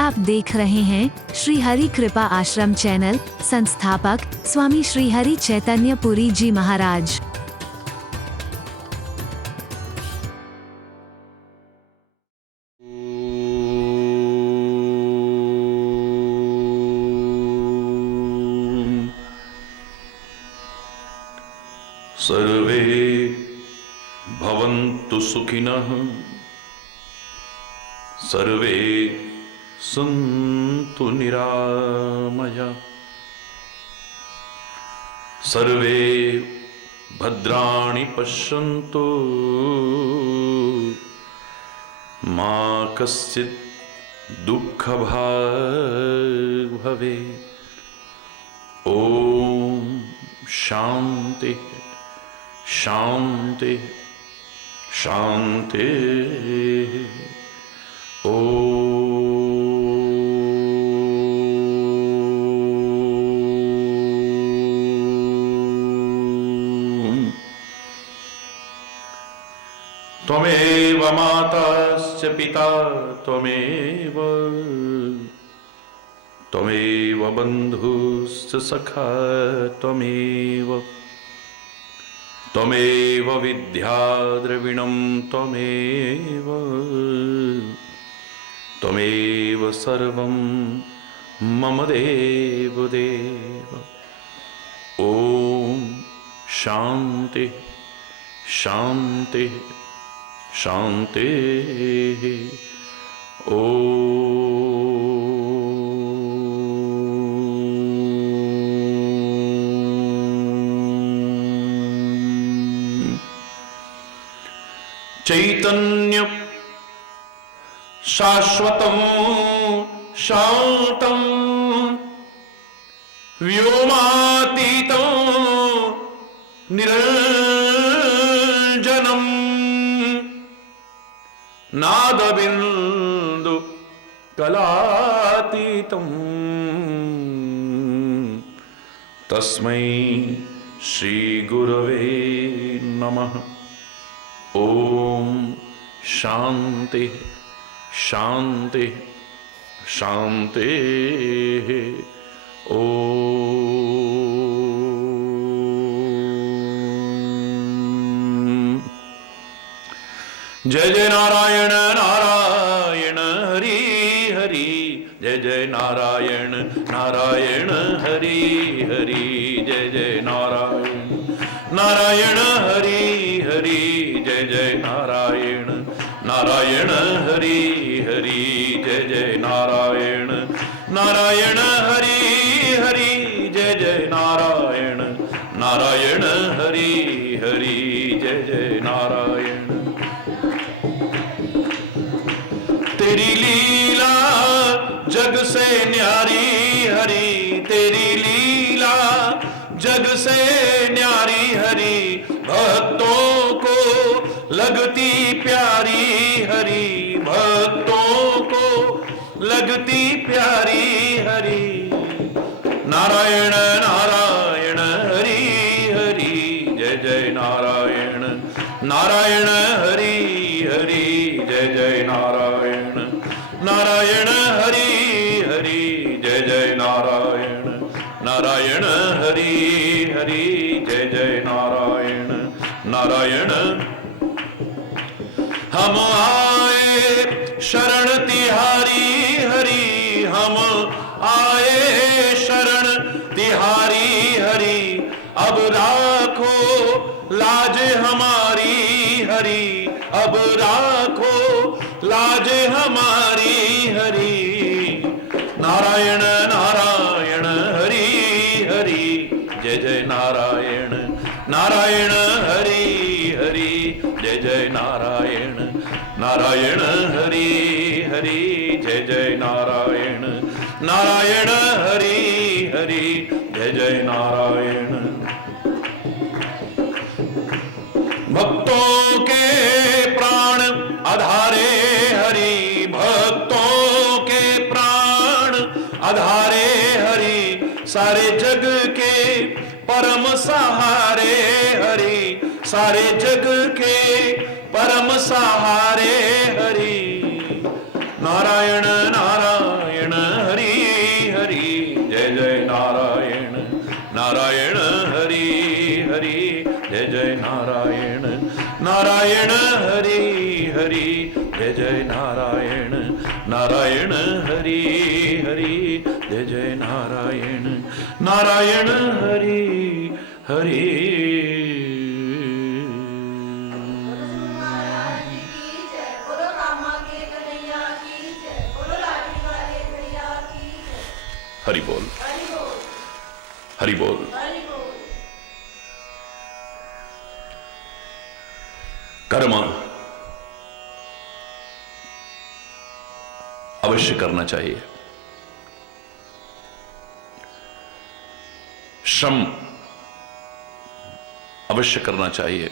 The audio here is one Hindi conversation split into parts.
आप देख रहे हैं श्री हरि कृपा आश्रम चैनल। संस्थापक स्वामी श्री हरि चैतन्य पुरी जी महाराज। सर्वे भवन्तु सुखिनः, सर्वे सन्तु निरामयाः, सर्वे भद्राणि पश्यन्तु, मा कश्चित् दुःखभाग् भवेत्। ॐ शान्ति शान्ति शान्ति। त्वमेव माताश्च पिता त्वमेव, त्वमेव बन्धुश्च सखा त्वमेव, त्वमेव विद्या द्रविणं त्वमेव, त्वमेव सर्वं मम देव देव। ॐ शान्ति शान्ति शान्ति। ॐ चैतन्य शाश्वतं शान्तं व्योमातीतं निरञ्जनं नादबिन्दु कलातीतं तस्मै श्री गुरवे नमः। ॐ शान्ति शान्ति शान्ति। ॐ जय जय नारायण नारायण हरि हरि, जय जय नारायण नारायण हरि हरि, जय जय नारायण नारायण हरि हरि, जय जय नारायण नारायण हरि हरि, जय जय नारायण नारायण हरि हरि, जय जय नारायण नारायण हरि हरि, जय जय नारायण। तेरी लीला जग से न्यारी हरि, तेरी लीला जग से न्यारी हरि, भक्तों को लगती प्यारी हरि, भक्तों को लगती प्यारी हरि। नारायण नारायण हरि हरि, जय जय नारायण नारायण हरि हरि, जय जय नारायण नारायण हरि हरि, जय जय नारायण नारायण हरि हरि, जय जय नारायण नारायण। हम आए शरण तिहारी हरि, हम आए शरण तिहारी हरि, अब राखो लाज हमारी हरि, अब राखो लाज हमारी हरि। नारायण नारायण हरि हरि, जय जय नारायण नारायण हरि हरि, जय जय नारायण नारायण हरि हरि, जय जय नारायण नारायण हरि हरि, जय जय नारायण। भक्तों के प्राण आधारे हरि, भक्तों के प्राण आधारे हरि, सारे जग के परम सहारे हरि, सारे जग के परम सहारे हरि। नारायण नारायण जय नारायण नारायण हरि हरि, जय जय नारायण नारायण हरि हरि। हरि बोल हरि बोल। कर्म अवश्य करना चाहिए, श्रम अवश्य करना चाहिए,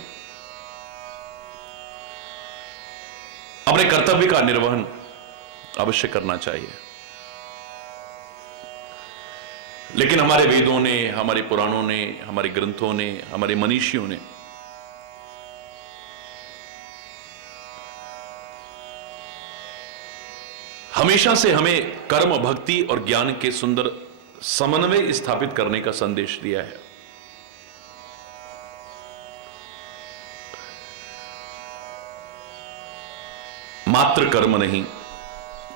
अपने कर्तव्य का निर्वहन अवश्य करना चाहिए। लेकिन हमारे वेदों ने, हमारे पुराणों ने, हमारे ग्रंथों ने, हमारे मनीषियों ने हमेशा से हमें कर्म, भक्ति और ज्ञान के सुंदर समन्वय स्थापित करने का संदेश दिया है। मात्र कर्म नहीं,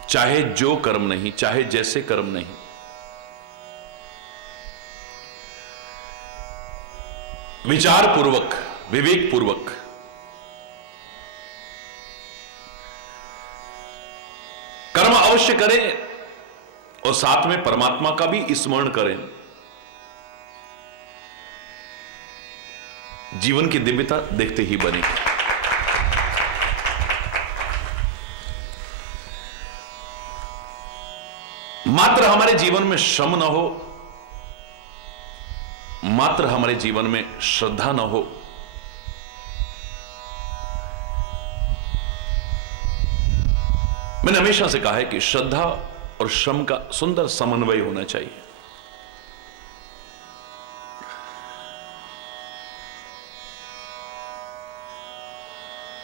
चाहे जो कर्म नहीं, चाहे जैसे कर्म नहीं, विचार पूर्वक, विवेक पूर्वक कर्म अवश्य करें और साथ में परमात्मा का भी स्मरण करें। जीवन की दिव्यता देखते ही बनेगी। मात्र हमारे जीवन में श्रम न हो, मात्र हमारे जीवन में श्रद्धा न हो, मैंने हमेशा से कहा है कि श्रद्धा और श्रम का सुंदर समन्वय होना चाहिए।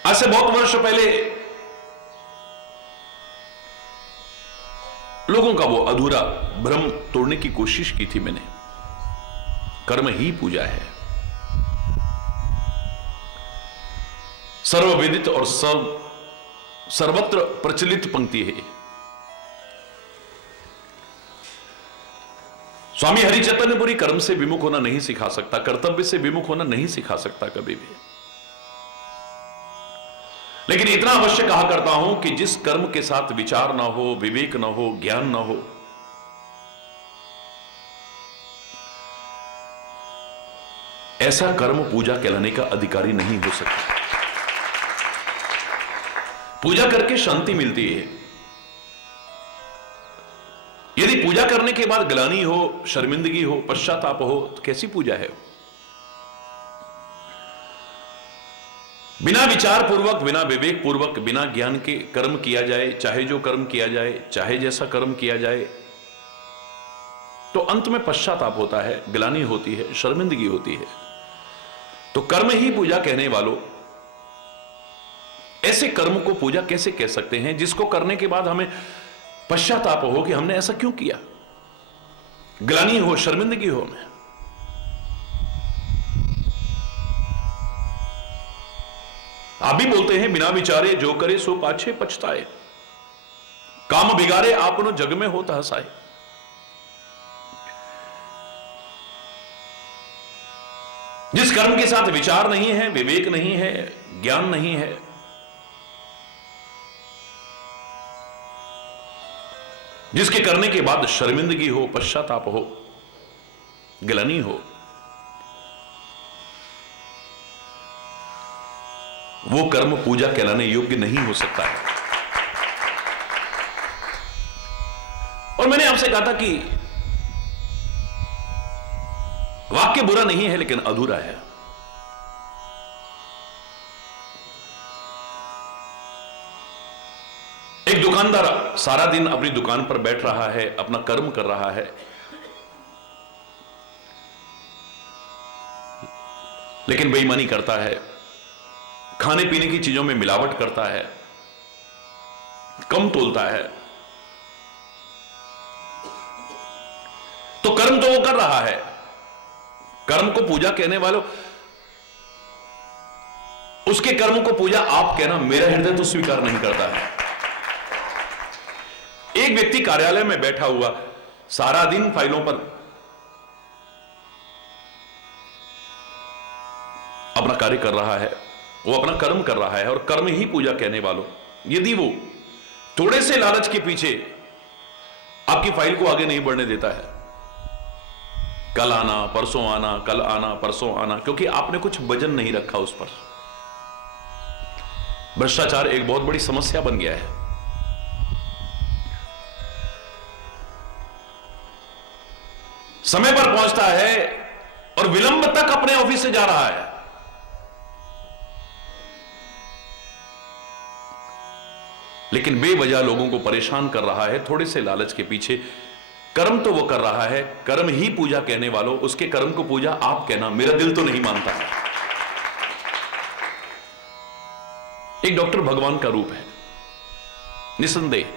आज से बहुत वर्ष पहले लोगों का वो अधूरा भ्रम तोड़ने की कोशिश की थी मैंने। कर्म ही पूजा है, सर्वविदित और सर्वत्र प्रचलित पंक्ति है। स्वामी हरि चैतन्यपुरी कर्म से विमुख होना नहीं सिखा सकता, कर्तव्य से विमुख होना नहीं सिखा सकता कभी भी। लेकिन इतना अवश्य कहा करता हूं कि जिस कर्म के साथ विचार ना हो, विवेक ना हो, ज्ञान ना हो, ऐसा कर्म पूजा कहलाने का अधिकारी नहीं हो सकता। पूजा करके शांति मिलती है। यदि पूजा करने के बाद ग्लानि हो, शर्मिंदगी हो, पश्चाताप हो, तो कैसी पूजा है? बिना विचार पूर्वक, बिना विवेक पूर्वक, बिना ज्ञान के कर्म किया जाए, चाहे जो कर्म किया जाए, चाहे जैसा कर्म किया जाए, तो अंत में पश्चाताप होता है, ग्लानि होती है, शर्मिंदगी होती है। तो कर्म ही पूजा कहने वालों ऐसे कर्म को पूजा कैसे कह सकते हैं जिसको करने के बाद हमें पश्चाताप हो कि हमने ऐसा क्यों किया, ग्लानि हो, शर्मिंदगी हो हमें। आप भी बोलते हैं बिना विचारे जो करे सो पाछे पछताए, काम बिगाड़े आपनो जग में होता हसाए। जिस कर्म के साथ विचार नहीं है, विवेक नहीं है, ज्ञान नहीं है, जिसके करने के बाद शर्मिंदगी हो, पश्चाताप हो, ग्लानि हो, वो कर्म पूजा कहलाने योग्य नहीं हो सकता है। और मैंने आपसे कहा था कि वाक्य बुरा नहीं है लेकिन अधूरा है। एक दुकानदार सारा दिन अपनी दुकान पर बैठ रहा है, अपना कर्म कर रहा है, लेकिन बेईमानी करता है, खाने पीने की चीजों में मिलावट करता है, कम तोलता है। तो कर्म तो वो कर रहा है, कर्म को पूजा कहने वालों, उसके कर्म को पूजा आप कहना मेरा हृदय तो स्वीकार नहीं करता है। एक व्यक्ति कार्यालय में बैठा हुआ सारा दिन फाइलों पर अपना कार्य कर रहा है, वो अपना कर्म कर रहा है, और कर्म ही पूजा कहने वालों, यदि वो थोड़े से लालच के पीछे आपकी फाइल को आगे नहीं बढ़ने देता है, कल आना परसों आना, कल आना परसों आना, क्योंकि आपने कुछ वजन नहीं रखा उस पर, भ्रष्टाचार एक बहुत बड़ी समस्या बन गया है। समय पर पहुंचता है और विलंब तक अपने ऑफिस से जा रहा है। लेकिन बेवजह लोगों को परेशान कर रहा है थोड़े से लालच के पीछे। कर्म तो वो कर रहा है, कर्म ही पूजा कहने वालों, उसके कर्म को पूजा आप कहना मेरा दिल तो नहीं मानता है। एक डॉक्टर भगवान का रूप है, निसंदेह।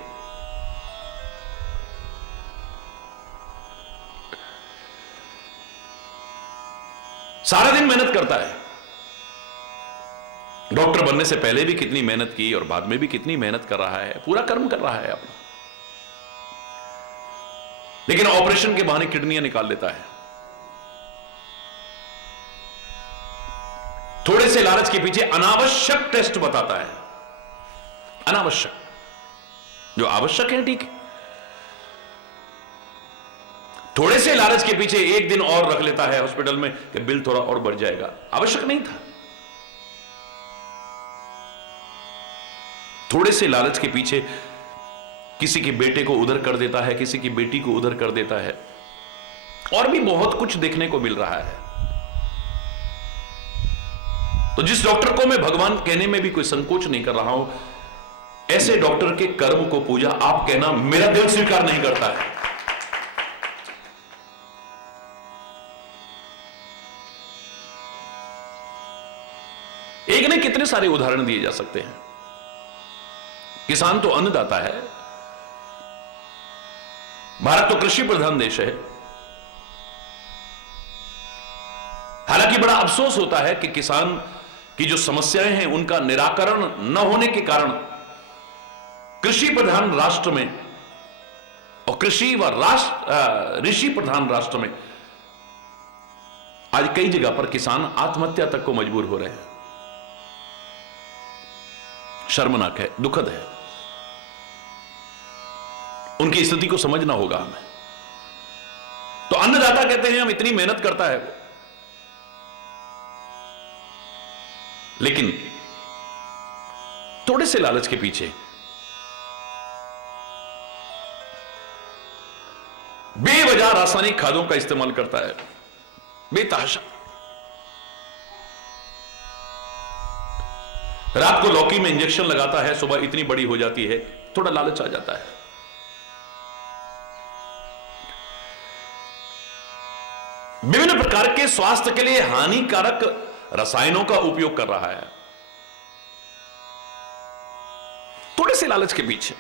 सारा दिन मेहनत करता है। डॉक्टर बनने से पहले भी कितनी मेहनत की और बाद में भी कितनी मेहनत कर रहा है, पूरा कर्म कर रहा है अपना। लेकिन ऑपरेशन के बहाने किडनियां निकाल लेता है। थोड़े से लालच के पीछे अनावश्यक टेस्ट बताता है, अनावश्यक। जो आवश्यक है ठीक है, थोड़े से लालच के पीछे एक दिन और रख लेता है हॉस्पिटल में कि बिल थोड़ा और बढ़ जाएगा, आवश्यक नहीं था। थोड़े से लालच के पीछे किसी के बेटे को उधर कर देता है, किसी की बेटी को उधर कर देता है, और भी बहुत कुछ देखने को मिल रहा है। तो जिस डॉक्टर को मैं भगवान कहने में भी कोई संकोच नहीं कर रहा हूं, ऐसे डॉक्टर के कर्म को पूजा आप कहना मेरा दिल स्वीकार नहीं करता है। एक ने कितने सारे उदाहरण दिए जा सकते हैं। किसान तो अन्नदाता है। भारत तो कृषि प्रधान देश है। हालांकि बड़ा अफसोस होता है कि किसान की जो समस्याएं हैं उनका निराकरण न होने के कारण कृषि प्रधान राष्ट्र में और कृषि व ऋषि प्रधान राष्ट्र में आज कई जगह पर किसान आत्महत्या तक को मजबूर हो रहे हैं। शर्मनाक है, दुखद है। उनकी स्थिति को समझना होगा हमें। तो अन्नदाता कहते हैं हम इतनी मेहनत करता है वो, लेकिन थोड़े से लालच के पीछे बेवजह रासायनिक खादों का इस्तेमाल करता है, बेतहाशा। रात को लौकी में इंजेक्शन लगाता है, सुबह इतनी बड़ी हो जाती है, थोड़ा लालच आ जाता है। विभिन्न प्रकार के स्वास्थ्य के लिए हानिकारक रसायनों का उपयोग कर रहा है, थोड़े से लालच के पीछे।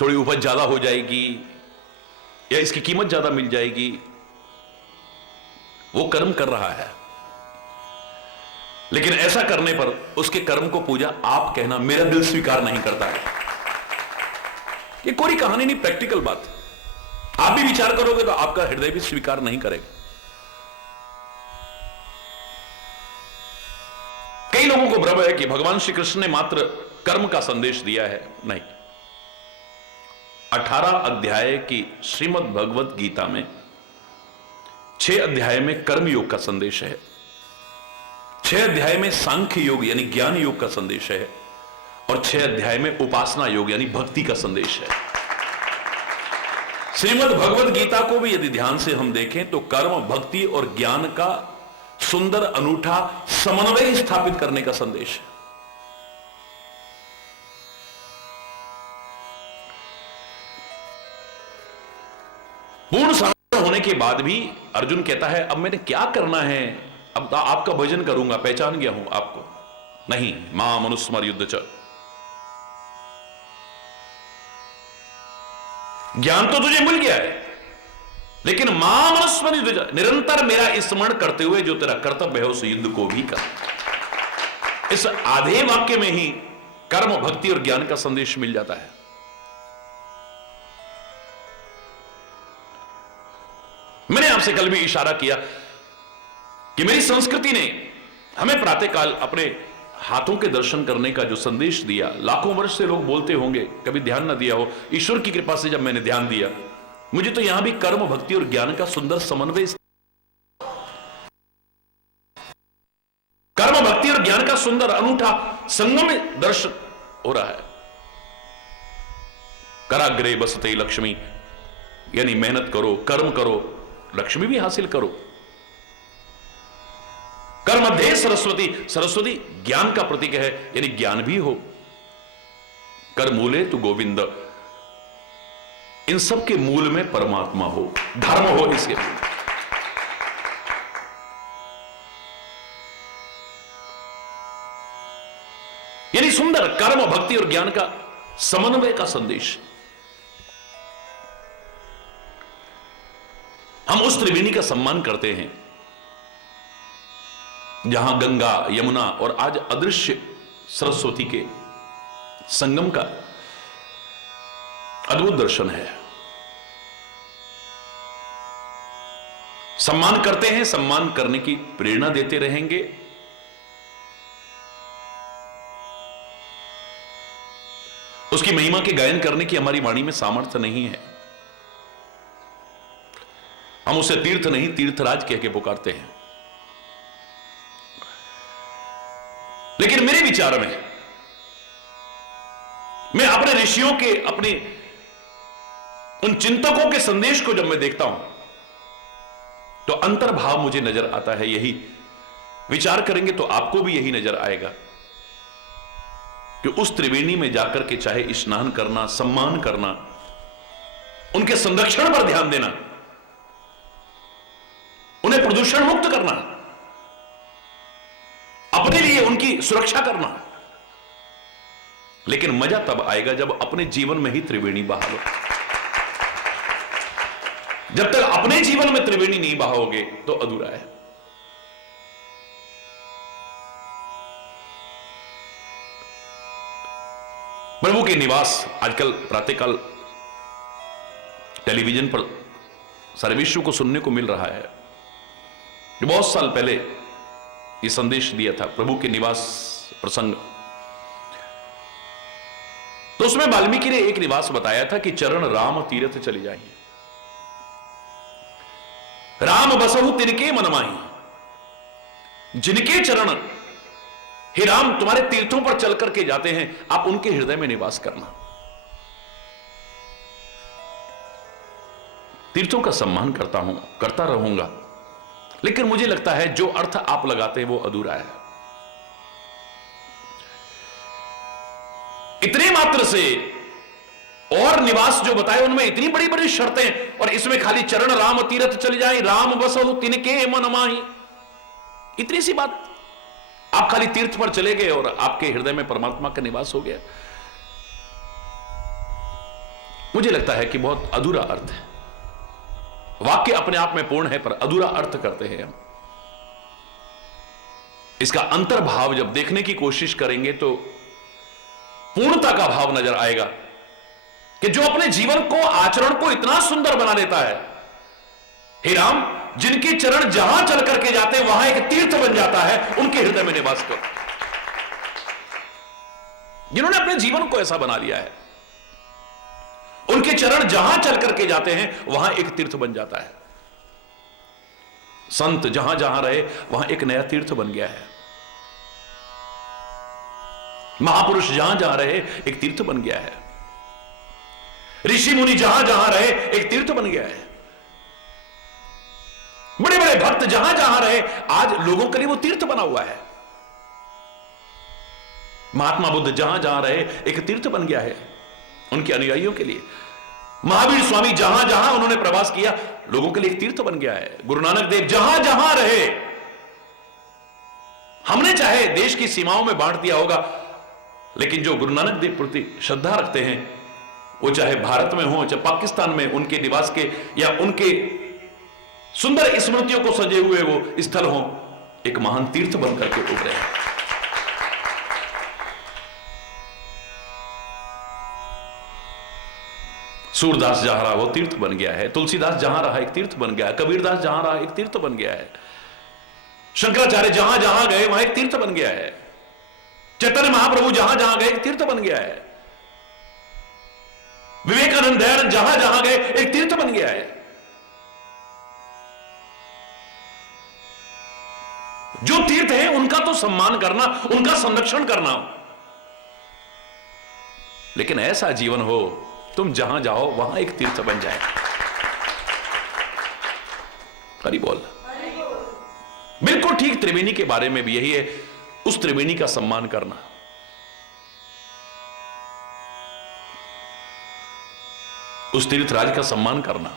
थोड़ी उपज ज्यादा हो जाएगी या इसकी कीमत ज्यादा मिल जाएगी, वो कर्म कर रहा है। लेकिन ऐसा करने पर उसके कर्म को पूजा आप कहना मेरा दिल स्वीकार नहीं करता है। ये कोई कहानी नहीं, प्रैक्टिकल बात। आप भी विचार करोगे तो आपका हृदय भी स्वीकार नहीं करेगा। कई लोगों को भ्रम है कि भगवान श्री कृष्ण ने मात्र कर्म का संदेश दिया है। नहीं, 18 अध्याय की श्रीमद् भगवत गीता में 6 अध्याय में कर्म योग का संदेश है, 6 अध्याय में सांख्य योग यानी ज्ञान योग का संदेश है, और 6 अध्याय में उपासना योग यानी भक्ति का संदेश है। श्रीमद् भगवत गीता को भी यदि ध्यान से हम देखें तो कर्म, भक्ति और ज्ञान का सुंदर अनूठा समन्वय स्थापित करने का संदेश है। पूर्ण समर्पण होने के बाद भी अर्जुन कहता है अब मैंने क्या करना है, अब तो आपका भजन करूंगा, पहचान गया हूं आपको। नहीं, मां मनुस्मर युद्ध च। ज्ञान तो तुझे मिल गया है, लेकिन मां मनुस्मर युद्ध च, निरंतर मेरा स्मरण करते हुए जो तेरा कर्तव्य है उस युद्ध को भी कर। इस आधे वाक्य में ही कर्म, भक्ति और ज्ञान का संदेश मिल जाता है। आपसे कल भी इशारा किया कि मेरी संस्कृति ने हमें प्रातःकाल अपने हाथों के दर्शन करने का जो संदेश दिया, लाखों वर्ष से लोग बोलते होंगे, कभी ध्यान ना दिया हो। ईश्वर की कृपा से जब मैंने ध्यान दिया, मुझे तो यहां भी कर्म, भक्ति और ज्ञान का सुंदर समन्वय, कर्म, भक्ति और ज्ञान का सुंदर अनूठा संगम दर्शन हो रहा है। कराग्रे बसते लक्ष्मी, यानी मेहनत करो, कर्म करो, लक्ष्मी भी हासिल करो। कर मध्य सरस्वती, सरस्वती ज्ञान का प्रतीक है, यानी ज्ञान भी हो। कर मूले तु गोविंद, इन सब के मूल में परमात्मा हो, धर्म हो इसके मूल। यानी सुंदर कर्म, भक्ति और ज्ञान का समन्वय का संदेश। हम उस त्रिवेणी का सम्मान करते हैं जहां गंगा, यमुना और आज अदृश्य सरस्वती के संगम का अद्भुत दर्शन है। सम्मान करते हैं, सम्मान करने की प्रेरणा देते रहेंगे। उसकी महिमा के गायन करने की हमारी वाणी में सामर्थ्य नहीं है। हम उसे तीर्थ नहीं, तीर्थराज कह के पुकारते हैं। लेकिन मेरे विचार में, मैं अपने ऋषियों के, अपने उन चिंतकों के संदेश को जब मैं देखता हूं तो अंतर्भाव मुझे नजर आता है। यही विचार करेंगे तो आपको भी यही नजर आएगा कि उस त्रिवेणी में जाकर के चाहे स्नान करना, सम्मान करना, उनके संरक्षण पर ध्यान देना, उन्हें प्रदूषण मुक्त करना, अपने लिए उनकी सुरक्षा करना। लेकिन मजा तब आएगा जब अपने जीवन में ही त्रिवेणी बहाओ। जब तक अपने जीवन में त्रिवेणी नहीं बहाओगे तो अधूरा है। प्रभु के निवास आजकल प्रातःकाल टेलीविजन पर सारे विश्व को सुनने को मिल रहा है। बहुत साल पहले ये संदेश दिया था, प्रभु के निवास प्रसंग। तो उसमें वाल्मीकि ने एक निवास बताया था कि चरण राम तीर्थ चली जाइए, राम बसहु तिनके मन माही। जिनके चरण हे राम तुम्हारे तीर्थों पर चल करके जाते हैं, आप उनके हृदय में निवास करना। तीर्थों का सम्मान करता हूं, करता रहूंगा, लेकिन मुझे लगता है जो अर्थ आप लगाते हैं वो अधूरा है। इतने मात्र से और निवास जो बताए उनमें इतनी बड़ी बड़ी शर्तें, और इसमें खाली चरण राम तीर्थ चली जाए, राम बसहु तिनके मन माही। इतनी सी बात, आप खाली तीर्थ पर चले गए और आपके हृदय में परमात्मा का निवास हो गया। मुझे लगता है कि बहुत अधूरा अर्थ है। वाक्य अपने आप में पूर्ण है पर अधूरा अर्थ करते हैं हम। इसका अंतर्भाव जब देखने की कोशिश करेंगे तो पूर्णता का भाव नजर आएगा कि जो अपने जीवन को, आचरण को इतना सुंदर बना देता है, हे राम जिनके चरण जहां चल करके जाते हैं वहां एक तीर्थ बन जाता है, उनके हृदय में निवास करो। जिन्होंने अपने जीवन को ऐसा बना लिया है, उनके चरण जहां चल करके जाते हैं वहां एक तीर्थ बन जाता है। संत जहां जहां रहे वहां एक नया तीर्थ बन गया है। महापुरुष जहां जहां रहे एक तीर्थ बन गया है। ऋषि मुनि जहां जहां रहे एक तीर्थ बन गया है। बड़े बड़े भक्त जहां जहां रहे आज लोगों के लिए वो तीर्थ बना हुआ है। महात्मा बुद्ध जहां जहां रहे एक तीर्थ बन गया है उनके अनुयायियों के लिए। महावीर स्वामी जहां जहां उन्होंने प्रवास किया लोगों के लिए एक तीर्थ बन गया है। गुरु नानक देव जहां जहां रहे, हमने चाहे देश की सीमाओं में बांट दिया होगा, लेकिन जो गुरु नानक देव प्रति श्रद्धा रखते हैं वो चाहे भारत में हो चाहे पाकिस्तान में, उनके निवास के या उनके सुंदर स्मृतियों को सजे हुए वो स्थल हो, एक महान तीर्थ बनकर के उभरे हैं। सूरदास जहां रहा वो तीर्थ बन गया है, तुलसीदास जहां रहा एक तीर्थ बन गया है, कबीरदास जहां रहा एक तीर्थ बन गया है, शंकराचार्य जहां जहां गए वहां एक तीर्थ बन गया है, चैतन्य महाप्रभु जहां जहां गए एक तीर्थ बन गया है, विवेकानंद दयानंद जहां जहां गए एक तीर्थ बन गया है। जो तीर्थ है उनका तो सम्मान करना, उनका संरक्षण करना, लेकिन ऐसा जीवन हो तुम जहां जाओ वहां एक तीर्थ बन जाए। हरि बोल। बिल्कुल ठीक त्रिवेणी के बारे में भी यही है, उस त्रिवेणी का सम्मान करना। उस तीर्थराज का सम्मान करना।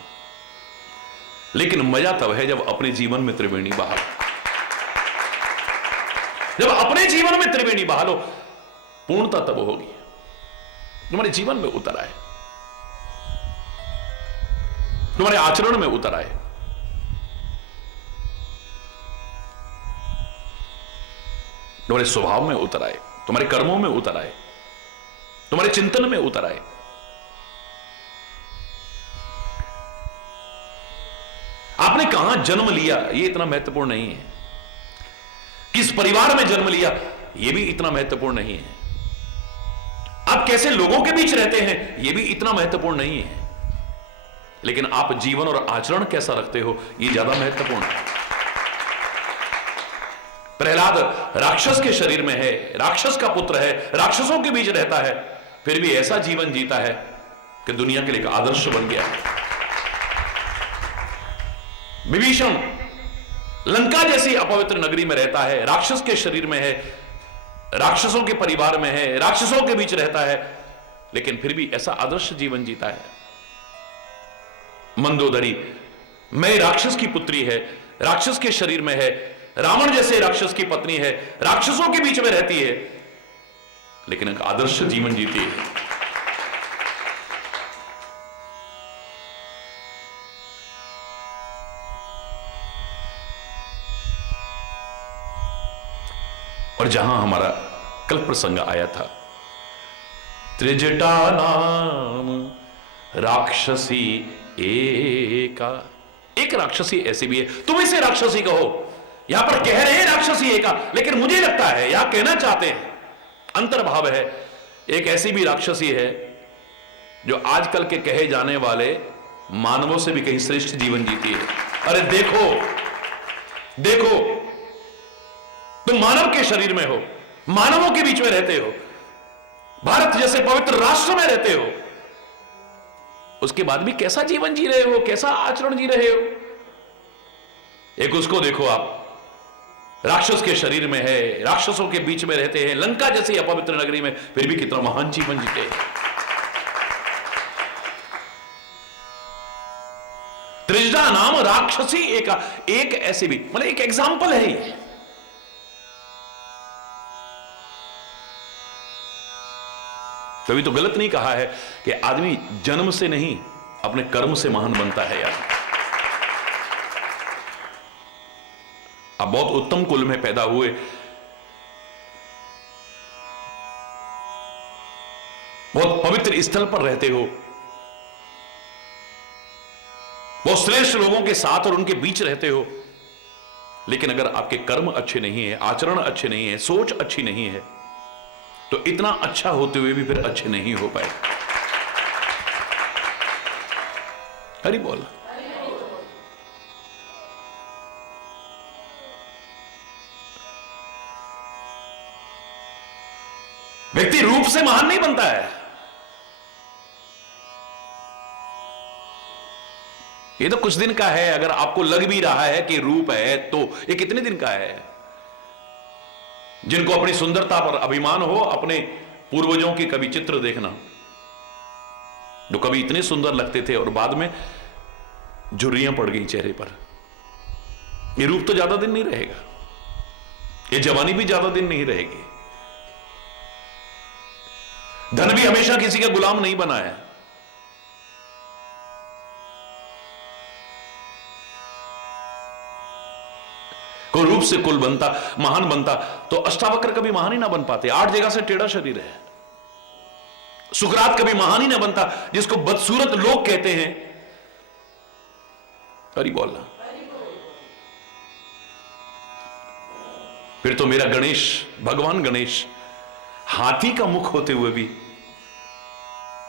लेकिन मजा तब है जब अपने जीवन में त्रिवेणी बहाल, जब अपने जीवन में त्रिवेणी बहाल हो। पूर्णता तब होगी तुम्हारे जीवन में उतर आए, तुम्हारे आचरण में उतर आए। तुम्हारे स्वभाव में उतर आए, तुम्हारे कर्मों में उतर आए, तुम्हारे चिंतन में उतर आए। आपने कहां जन्म लिया यह इतना महत्वपूर्ण नहीं है, किस परिवार में जन्म लिया यह भी इतना महत्वपूर्ण नहीं है, आप कैसे लोगों के बीच रहते हैं यह भी इतना महत्वपूर्ण नहीं है, लेकिन आप जीवन और आचरण कैसा रखते हो यह ज्यादा महत्वपूर्ण है। प्रहलाद राक्षस के शरीर में है, राक्षस का पुत्र है, राक्षसों के बीच रहता है, फिर भी ऐसा जीवन जीता है कि दुनिया के लिए एक आदर्श बन गया है। विभीषण लंका जैसी अपवित्र नगरी में रहता है, राक्षस के शरीर में है, राक्षसों के परिवार में है, राक्षसों के बीच रहता है, लेकिन फिर भी ऐसा आदर्श जीवन जीता है। मंदोदरी मैं राक्षस की पुत्री है, राक्षस के शरीर में है, रावण जैसे राक्षस की पत्नी है, राक्षसों के बीच में रहती है, लेकिन एक आदर्श जीवन जीती है। और जहां हमारा कल प्रसंग आया था, त्रिजटा नाम राक्षसी एका, एक राक्षसी ऐसी भी है, तुम इसे राक्षसी कहो, यहां पर कह रहे हैं राक्षसी एका, लेकिन मुझे लगता है यहां कहना चाहते हैं, अंतर्भाव है, एक ऐसी भी राक्षसी है जो आजकल के कहे जाने वाले मानवों से भी कहीं श्रेष्ठ जीवन जीती है। अरे देखो देखो, तुम मानव के शरीर में हो, मानवों के बीच में रहते हो, भारत जैसे पवित्र राष्ट्र में रहते हो, उसके बाद भी कैसा जीवन जी रहे हो, कैसा आचरण जी रहे हो। एक उसको देखो आप, राक्षस के शरीर में है, राक्षसों के बीच में रहते हैं, लंका जैसी अपवित्र नगरी में, फिर भी कितना महान जीवन जीते हैं। त्रिजटा नाम राक्षसी एका, एक ऐसी भी, मतलब एक एग्जाम्पल है ये। कभी तो गलत नहीं कहा है कि आदमी जन्म से नहीं अपने कर्म से महान बनता है यार। आप बहुत उत्तम कुल में पैदा हुए, बहुत पवित्र स्थल पर रहते हो, बहुत श्रेष्ठ लोगों के साथ और उनके बीच रहते हो, लेकिन अगर आपके कर्म अच्छे नहीं है, आचरण अच्छे नहीं है, सोच अच्छी नहीं है, तो इतना अच्छा होते हुए भी फिर अच्छे नहीं हो पाए। हरि बोल। व्यक्ति रूप से महान नहीं बनता है, ये तो कुछ दिन का है। अगर आपको लग भी रहा है कि रूप है तो ये कितने दिन का है। जिनको अपनी सुंदरता पर अभिमान हो, अपने पूर्वजों के कभी चित्र देखना, जो कभी इतने सुंदर लगते थे और बाद में झुर्रियां पड़ गई चेहरे पर। ये रूप तो ज्यादा दिन नहीं रहेगा, ये जवानी भी ज्यादा दिन नहीं रहेगी। धन भी हमेशा किसी का गुलाम नहीं बना है। कोई रूप से कुल बनता, महान बनता, तो अष्टावक्र कभी महान ही ना बन पाते। 8 जगह से टेढ़ा शरीर है, सुकरात कभी महान ही ना बनता जिसको बदसूरत लोग कहते हैं। हरि बोलना। फिर तो मेरा गणेश, भगवान गणेश हाथी का मुख होते हुए भी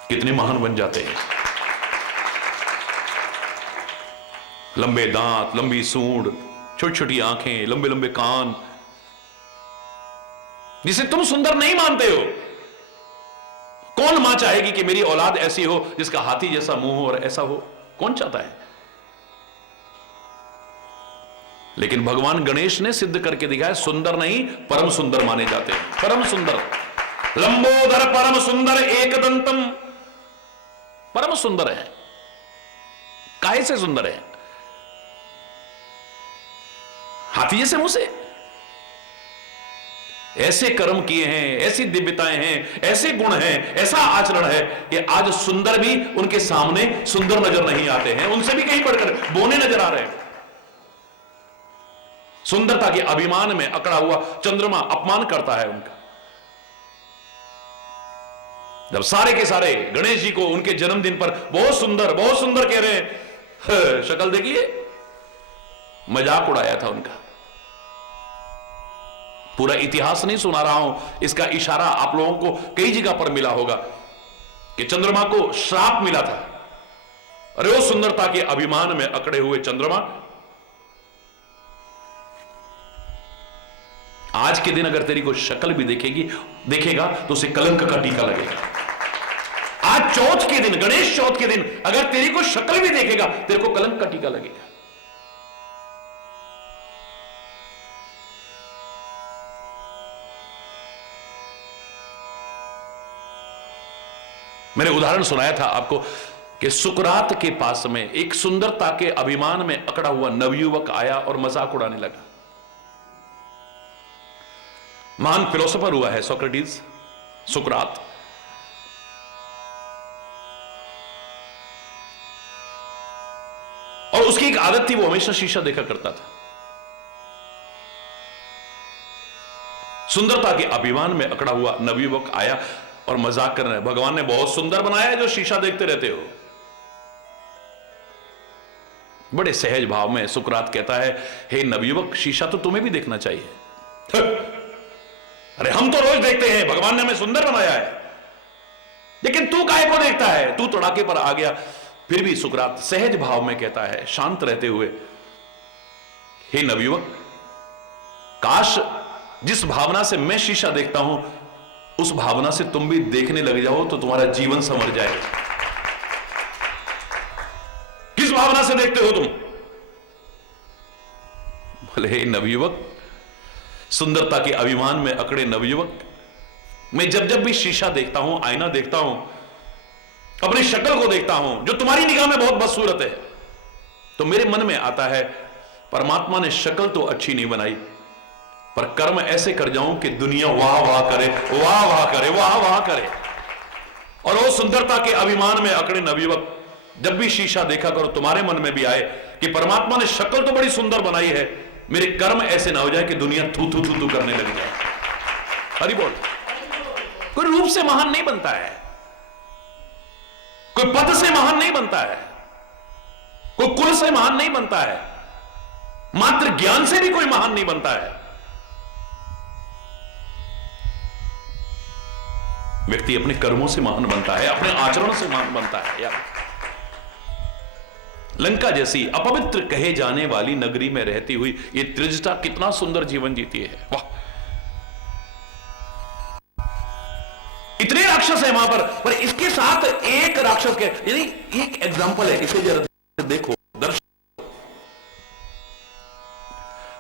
कितने महान बन जाते हैं। लंबे दांत, लंबी सूंड, छोटी छोटी आंखें, लंबे लंबे कान, जिसे तुम सुंदर नहीं मानते हो। कौन मां चाहेगी कि मेरी औलाद ऐसी हो जिसका हाथी जैसा मुंह हो और ऐसा हो? कौन चाहता है? लेकिन भगवान गणेश ने सिद्ध करके दिखाया, सुंदर नहीं परम सुंदर माने जाते हैं। परम सुंदर, लंबोदर परम सुंदर एकदंतम, परम सुंदर है। काहे से सुंदर है? हाथी जैसे मुंह से। ऐसे कर्म किए हैं, ऐसी दिव्यताएं हैं, ऐसे गुण हैं, ऐसा आचरण है कि आज सुंदर भी उनके सामने सुंदर नजर नहीं आते हैं, उनसे भी कहीं बढ़कर बोने नजर आ रहे हैं। सुंदरता के अभिमान में अकड़ा हुआ चंद्रमा अपमान करता है उनका। जब सारे के सारे गणेश जी को उनके जन्मदिन पर बहुत सुंदर कह रहे हैं, शक्ल देखिए, मजाक उड़ाया था उनका। पूरा इतिहास नहीं सुना रहा हूं, इसका इशारा आप लोगों को कई जगह पर मिला होगा कि चंद्रमा को श्राप मिला था। अरे वो सुंदरता के अभिमान में अकड़े हुए चंद्रमा आज के दिन अगर तेरी को शक्ल भी देखेगा तो उसे कलंक का टीका लगेगा। आज चौथ के दिन, गणेश चौथ के दिन अगर तेरी को शक्ल भी देखेगा, तेरे को कलंक का टीका लगेगा। मैंने उदाहरण सुनाया था आपको कि सुकरात के पास में एक सुंदरता के अभिमान में अकड़ा हुआ नवयुवक आया और मजाक उड़ाने लगा। महान फिलोसोफर हुआ है सोक्रेटिस, सुकरात। और उसकी एक आदत थी, वो हमेशा शीशा देखा करता था। सुंदरता के अभिमान में अकड़ा हुआ नवयुवक आया और मजाक कर रहे हैं, भगवान ने बहुत सुंदर बनाया है जो शीशा देखते रहते हो। बड़े सहज भाव में सुकरात कहता है, हे नवयुवक, शीशा तो तुम्हें भी देखना चाहिए। अरे हम तो रोज देखते हैं, भगवान ने हमें सुंदर बनाया है, लेकिन तू काहे को देखता है? तू तड़ाके पर आ गया। फिर भी सुकरात सहज भाव में कहता है, शांत रहते हुए, हे नवयुवक, काश जिस भावना से मैं शीशा देखता हूं उस भावना से तुम भी देखने लग जाओ तो तुम्हारा जीवन संवर जाए। किस भावना से देखते हो तुम? बोले, हे नवयुवक, सुंदरता के अभिमान में अकड़े नवयुवक, मैं जब जब भी शीशा देखता हूं, आईना देखता हूं, अपनी शक्ल को देखता हूं जो तुम्हारी निगाह में बहुत बदसूरत है, तो मेरे मन में आता है, परमात्मा ने शक्ल तो अच्छी नहीं बनाई, पर कर्म ऐसे कर जाऊं कि दुनिया वाह वाह करे, वाह वाह करे, वाह वाह करे। और वो सुंदरता के अभिमान में अकड़े नवयुवक, जब भी शीशा देखा करो तुम्हारे मन में भी आए कि परमात्मा ने शक्ल तो बड़ी सुंदर बनाई है, मेरे कर्म ऐसे ना हो जाए कि दुनिया थू थू थू थू करने लग जाए। हरि बोल। कोई रूप से महान नहीं बनता है, कोई पद से महान नहीं बनता है, कोई कुल से महान नहीं बनता है, मात्र ज्ञान से भी कोई महान नहीं बनता है। व्यक्ति अपने कर्मों से महान बनता है, अपने आचरण से महान बनता है। यार, लंका जैसी अपवित्र कहे जाने वाली नगरी में रहती हुई ये त्रिजटा कितना सुंदर जीवन जीती है। वाह, इतने राक्षस है वहां पर इसके साथ एक राक्षस के, यानी एक एग्जांपल है, इसे जरा देखो, दर्शक।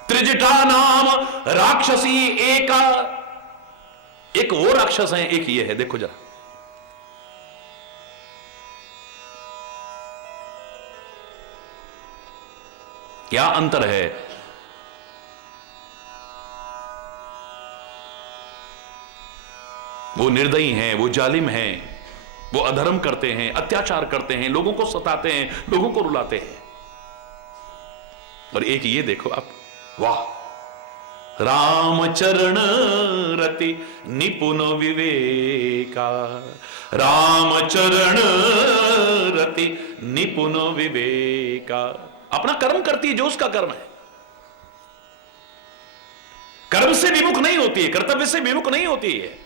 त्रिजटा नाम राक्षसी एका, एक वो राक्षस है, एक ये है। देखो जरा, क्या अंतर है। वो निर्दयी हैं, वो जालिम हैं, वो अधर्म करते हैं, अत्याचार करते हैं, लोगों को सताते हैं, लोगों को रुलाते हैं। और एक ये देखो आप, वाह, राम चरण रति निपुण विवेका, राम चरण रति निपुण विवेका। अपना कर्म करती है जो उसका कर्म है, कर्म से विमुख नहीं होती है, कर्तव्य से विमुख नहीं होती है।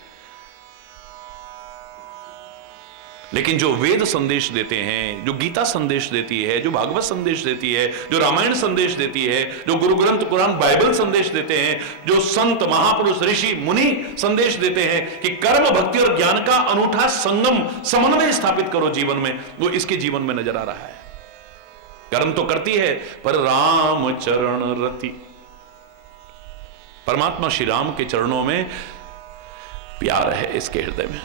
लेकिन जो वेद संदेश देते हैं, जो गीता संदेश देती है, जो भागवत संदेश देती है, जो रामायण संदेश देती है, जो गुरु ग्रंथ कुरान बाइबल संदेश देते हैं, जो संत महापुरुष ऋषि मुनि संदेश देते हैं कि कर्म भक्ति और ज्ञान का अनूठा संगम समन्वय स्थापित करो जीवन में, वो इसके जीवन में नजर आ रहा है। कर्म तो करती है पर राम चरण रति, परमात्मा श्री राम के चरणों में प्यार है इसके हृदय में।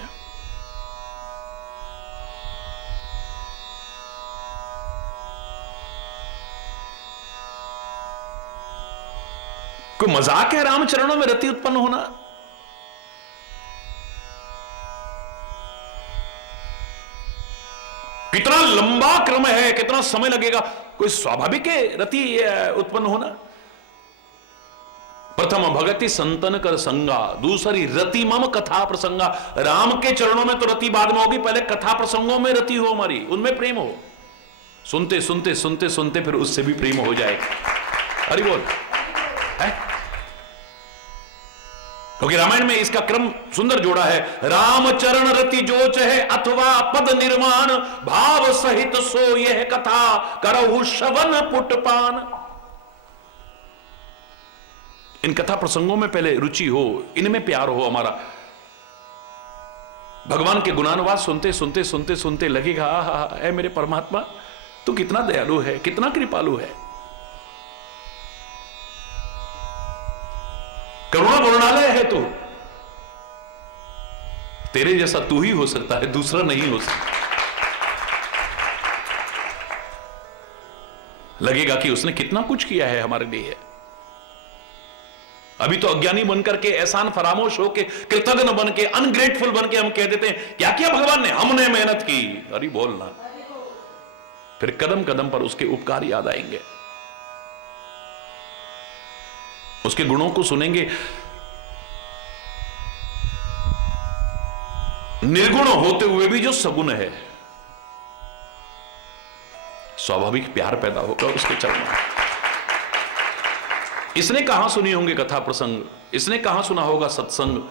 कोई मजाक है राम चरणों में रति उत्पन्न होना? कितना लंबा क्रम है, कितना समय लगेगा, कोई स्वाभाविक है रति उत्पन्न होना? प्रथम भगति संतन कर संगा, दूसरी रति मम कथा प्रसंगा। राम के चरणों में तो रति बाद में होगी, पहले कथा प्रसंगों में रति हो हमारी, उनमें प्रेम हो, सुनते सुनते सुनते सुनते फिर उससे भी प्रेम हो जाएगा। हरि बोल। क्योंकि रामायण में इसका क्रम सुंदर जोड़ा है, राम चरण रति जो चहे अथवा पद निर्माण, भाव सहित सो यह कथा करहु श्रवण पुटपान। इन कथा प्रसंगों में पहले रुचि हो, इनमें प्यार हो हमारा। भगवान के गुणानुवाद सुनते सुनते सुनते सुनते लगेगा ऐ मेरे परमात्मा तू कितना दयालु है, कितना कृपालु है, करुणा वर्णालय है तू, तेरे जैसा तू ही हो सकता है, दूसरा नहीं हो सकता। लगेगा कि उसने कितना कुछ किया है हमारे लिए। अभी तो अज्ञानी बनकर के, एहसान फरामोश होके, कृतज्ञ बन के, अनग्रेटफुल बन के हम कह देते हैं क्या किया भगवान ने, हमने मेहनत की। अरे बोलना, फिर कदम कदम पर उसके उपकार याद आएंगे, उसके गुणों को सुनेंगे। निर्गुण होते हुए भी जो सगुण है, स्वाभाविक प्यार पैदा होगा उसके चरणों में। इसने कहां सुनी होंगे कथा प्रसंग, इसने कहां सुना होगा सत्संग,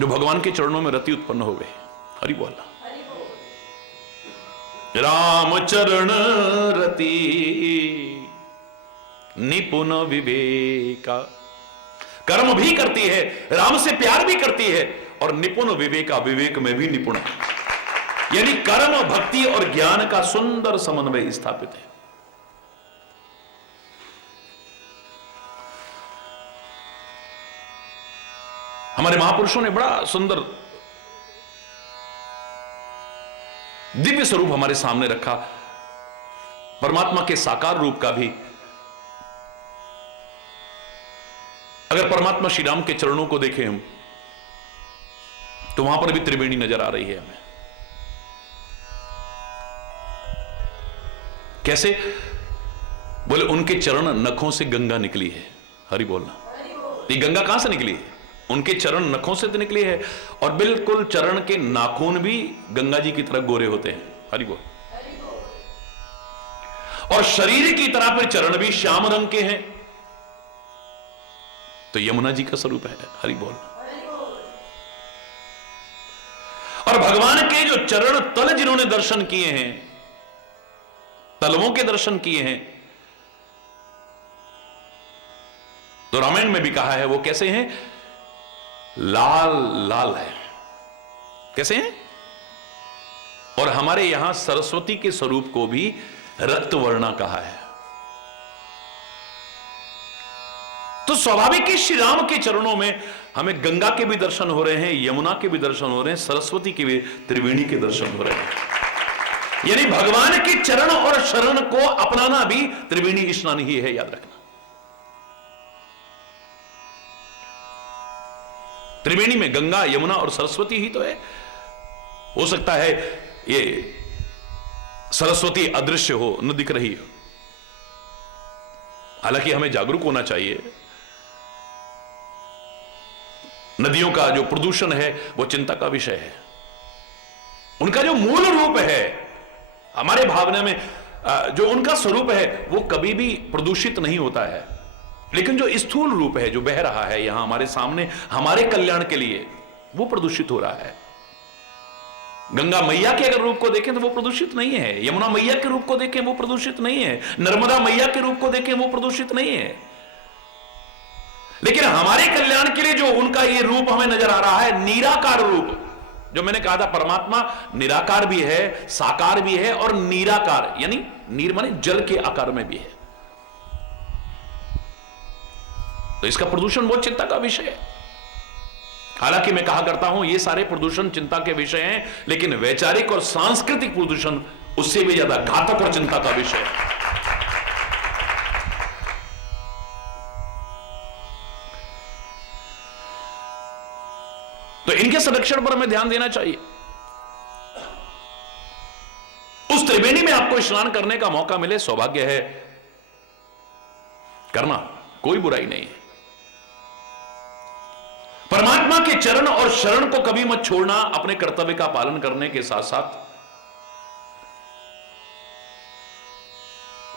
जो भगवान के चरणों में रति उत्पन्न हो गए। हरि बोलना। राम चरण रति निपुण विवेका, कर्म भी करती है, राम से प्यार भी करती है, और निपुण विवेका, विवेक में भी निपुण है। यानी कर्म भक्ति और ज्ञान का सुंदर समन्वय स्थापित है। हमारे महापुरुषों ने बड़ा सुंदर दिव्य स्वरूप हमारे सामने रखा, परमात्मा के साकार रूप का भी। अगर परमात्मा श्री राम के चरणों को देखें हम, तो वहां पर भी त्रिवेणी नजर आ रही है हमें। कैसे? बोले उनके चरण नखों से गंगा निकली है। हरि बोलना। ये गंगा कहां से निकली है? उनके चरण नखों से तो निकली है, और बिल्कुल चरण के नाखून भी गंगा जी की तरह गोरे होते हैं। हरि बोल। और शरीर की तरह फिर चरण भी श्याम रंग के हैं, तो यमुना जी का स्वरूप है। हरि बोल। और भगवान के जो चरण तल जिन्होंने दर्शन किए हैं, तलवों के दर्शन किए हैं, तो रामायण में भी कहा है वो कैसे हैं? लाल लाल है। कैसे हैं? और हमारे यहां सरस्वती के स्वरूप को भी रक्तवर्णा कहा है। तो स्वाभाविक ही श्री राम के चरणों में हमें गंगा के भी दर्शन हो रहे हैं, यमुना के भी दर्शन हो रहे हैं, सरस्वती के भी, त्रिवेणी के दर्शन हो रहे हैं। यानी भगवान के चरण और शरण को अपनाना भी त्रिवेणी स्नान ही है, याद रखना। त्रिवेणी में गंगा, यमुना और सरस्वती ही तो है। हो सकता है ये सरस्वती अदृश्य हो, न दिख रही हो। हालांकि हमें जागरूक होना चाहिए, नदियों का जो प्रदूषण है वो चिंता का विषय है। उनका जो मूल रूप है हमारे भावना में, जो उनका स्वरूप है वो कभी भी प्रदूषित नहीं होता है, लेकिन जो स्थूल रूप है जो बह रहा है यहां हमारे सामने हमारे कल्याण के लिए, वो प्रदूषित हो रहा है। गंगा मैया के अगर रूप को देखें तो वो प्रदूषित नहीं है, यमुना मैया के रूप को देखें वो प्रदूषित नहीं है, नर्मदा मैया के रूप को देखें वो प्रदूषित नहीं है, लेकिन हमारे कल्याण के लिए जो उनका ये रूप हमें नजर आ रहा है, निराकार रूप, जो मैंने कहा था परमात्मा निराकार भी है, साकार भी है और निराकार यानी नीर माने जल के आकार में भी है, तो इसका प्रदूषण बहुत चिंता का विषय है। हालांकि मैं कहा करता हूं ये सारे प्रदूषण चिंता के विषय हैं, लेकिन वैचारिक और सांस्कृतिक प्रदूषण उससे भी ज्यादा घातक और चिंता का विषय है। तो इनके संरक्षण पर हमें ध्यान देना चाहिए। उस त्रिवेणी में आपको स्नान करने का मौका मिले, सौभाग्य है, करना कोई बुराई नहीं है। परमात्मा के चरण और शरण को कभी मत छोड़ना, अपने कर्तव्य का पालन करने के साथ साथ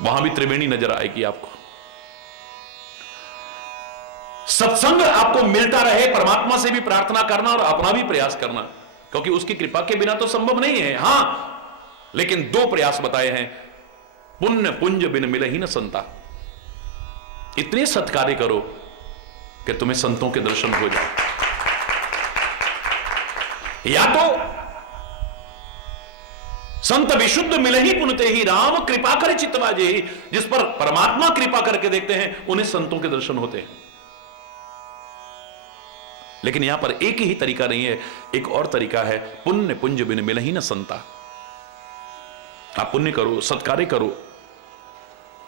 वहां भी त्रिवेणी नजर आएगी आपको। सत्संग आपको मिलता रहे, परमात्मा से भी प्रार्थना करना और अपना भी प्रयास करना, क्योंकि उसकी कृपा के बिना तो संभव नहीं है। हां, लेकिन दो प्रयास बताए हैं, पुण्य पुंज बिन मिले ही न संता। इतने सत्कार्य करो कि तुम्हें संतों के दर्शन हो जाए। या तो संत विशुद्ध मिले ही पुनते ही, राम कृपा करे चित्तवाजे ही, जिस पर परमात्मा कृपा करके देखते हैं उन्हें संतों के दर्शन होते हैं। लेकिन यहां पर एक ही तरीका नहीं है, एक और तरीका है, पुण्य पुंज बिन मिले ही न संता। आप पुण्य करो, सत्कार्य करो,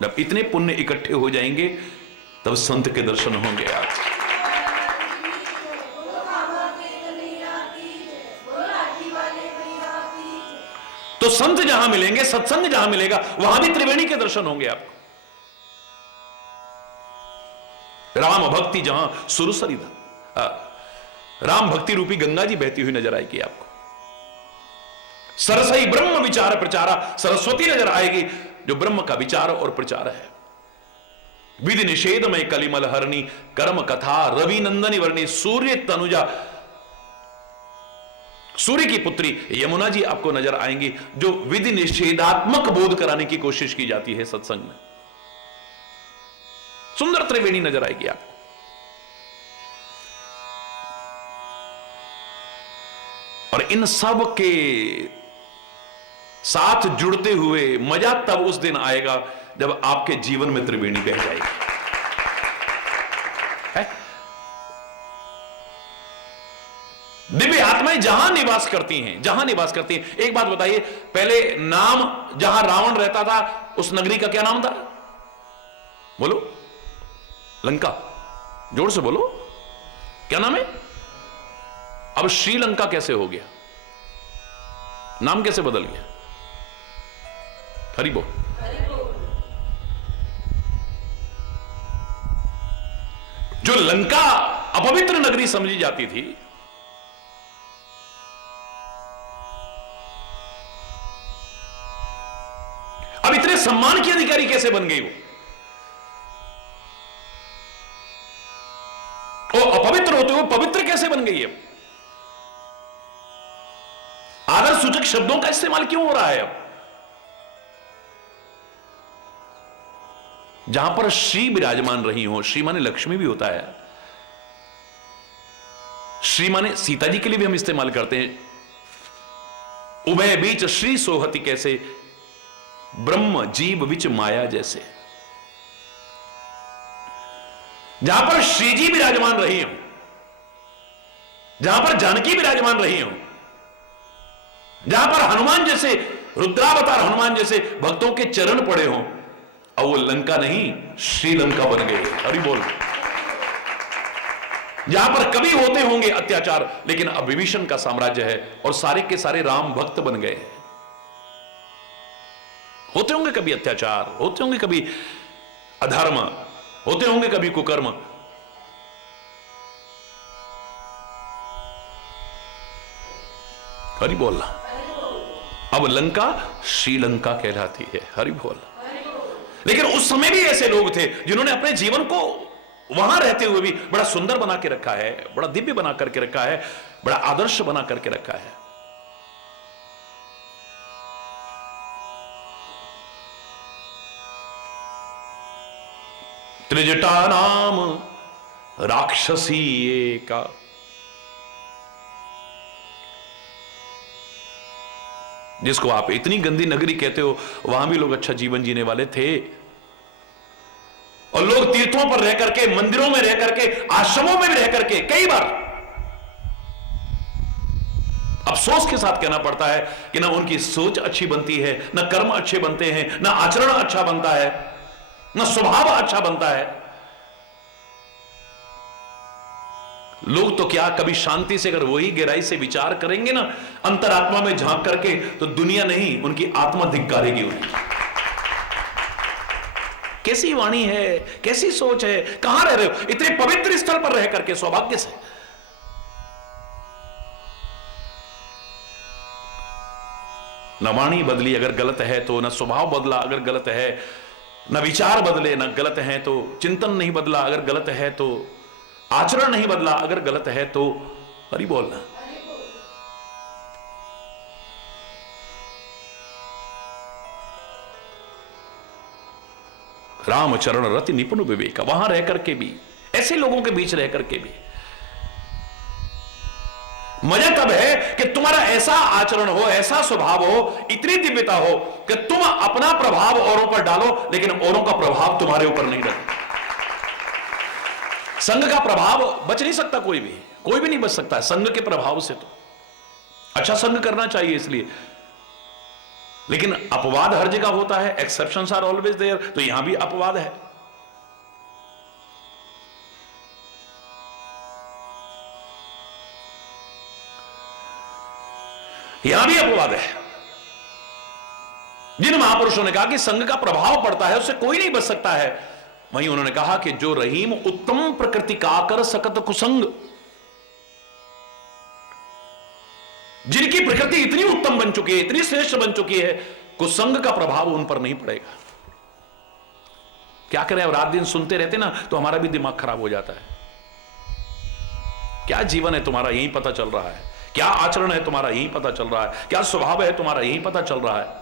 जब इतने पुण्य इकट्ठे हो जाएंगे तब संत के दर्शन होंगे। आज तो संत जहां मिलेंगे, सत्संग जहां मिलेगा, वहां भी त्रिवेणी के दर्शन होंगे आपको। राम भक्ति जहां सुरसरी, राम भक्ति रूपी गंगा जी बहती हुई नजर आएगी आपको। सरसई ब्रह्म विचार प्रचारा, सरस्वती नजर आएगी जो ब्रह्म का विचार और प्रचार है। विधि निषेध में कलिमल हरणी, कर्म कथा रवि नंदनी वर्णी, सूर्य तनुजा, सूर्य की पुत्री यमुना जी आपको नजर आएंगी, जो विधि निषेधात्मक बोध कराने की कोशिश की जाती है सत्संग में। सुंदर त्रिवेणी नजर आएगी आपको। और इन सब के साथ जुड़ते हुए मजा तब उस दिन आएगा जब आपके जीवन में त्रिवेणी बह जाएगी। दिव्य आत्माएं जहां निवास करती हैं, जहां निवास करती हैं। एक बात बताइए, पहले नाम जहां रावण रहता था उस नगरी का क्या नाम था? बोलो, लंका। जोर से बोलो, क्या नाम है? अब श्रीलंका कैसे हो गया? नाम कैसे बदल गया? हरि बोल। जो लंका अपवित्र नगरी समझी जाती थी, अब इतने सम्मान की अधिकारी कैसे बन गई वो अपवित्र होते हुए पवित्र कैसे बन गई है? आदर सूचक शब्दों का इस्तेमाल क्यों हो रहा है? अब जहां पर श्री विराजमान रही हो, श्री माने लक्ष्मी भी होता है, श्री माने सीता जी के लिए भी हम इस्तेमाल करते हैं। उभय बीच श्री सोहति कैसे, ब्रह्म जीव विच माया जैसे। जहां पर श्री जी विराजमान रही हो, जहां पर जानकी विराजमान रही हो, जहां पर हनुमान जैसे, रुद्रावतार हनुमान जैसे भक्तों के चरण पड़े हों, अब वो लंका नहीं श्रीलंका बन गई। हरि बोल। जहां पर कभी होते होंगे अत्याचार, लेकिन अब विभीषण का साम्राज्य है और सारे के सारे राम भक्त बन गए। होते होंगे कभी अत्याचार, होते होंगे कभी अधर्म, होते होंगे कभी कुकर्म, हरि बोलना। अब लंका श्रीलंका कहलाती है। हरि बोल। लेकिन उस समय भी ऐसे लोग थे जिन्होंने अपने जीवन को वहां रहते हुए भी बड़ा सुंदर बना के रखा है, बड़ा दिव्य बना करके रखा है, बड़ा आदर्श बना करके रखा है। त्रिजटा नाम राक्षसी एका, जिसको आप इतनी गंदी नगरी कहते हो, वहां भी लोग अच्छा जीवन जीने वाले थे। और लोग तीर्थों पर रह करके, मंदिरों में रह करके, आश्रमों में भी रह करके कई बार अफसोस के साथ कहना पड़ता है कि ना उनकी सोच अच्छी बनती है, ना कर्म अच्छे बनते हैं, ना आचरण अच्छा बनता है, ना स्वभाव अच्छा बनता है। लोग तो क्या, कभी शांति से अगर वही गहराई से विचार करेंगे ना, अंतरात्मा में झांक करके, तो दुनिया नहीं, उनकी आत्मा धिक्कारेगी उन्हें। कैसी वाणी है, कैसी सोच है, कहां रह रहे हो, इतने पवित्र स्थल पर रह करके, सौभाग्य से। न वाणी बदली अगर गलत है तो, न स्वभाव बदला अगर गलत है, न विचार बदले न गलत है तो, चिंतन नहीं बदला अगर गलत है तो, आचरण नहीं बदला अगर गलत है तो, हरि बोलना। रामचरण रति निपुण विवेक, वहां रह करके भी, ऐसे लोगों के बीच रह करके भी मजा तब है कि तुम्हारा ऐसा आचरण हो, ऐसा स्वभाव हो, इतनी दिव्यता हो कि तुम अपना प्रभाव औरों पर डालो, लेकिन औरों का प्रभाव तुम्हारे ऊपर नहीं रहे। संघ का प्रभाव बच नहीं सकता, कोई भी नहीं बच सकता संघ के प्रभाव से। तो अच्छा संघ करना चाहिए इसलिए, लेकिन अपवाद हर जगह होता है, एक्सेप्शंस आर ऑलवेज देयर। तो यहां भी अपवाद है। यहां भी अपवाद है। जिन महापुरुषों ने कहा कि संघ का प्रभाव पड़ता है, उससे कोई नहीं बच सकता है, वहीं उन्होंने कहा कि जो रहीम उत्तम प्रकृति का कर सकत कुसंग, जिनकी प्रकृति इतनी उत्तम बन चुकी है, इतनी श्रेष्ठ बन चुकी है, कुसंग का प्रभाव उन पर नहीं पड़ेगा। क्या करें, अब रात दिन सुनते रहते ना तो हमारा भी दिमाग खराब हो जाता है। क्या जीवन है तुम्हारा, यही पता चल रहा है। क्या आचरण है तुम्हारा, यही पता चल रहा है। क्या स्वभाव है तुम्हारा, यही पता चल रहा है।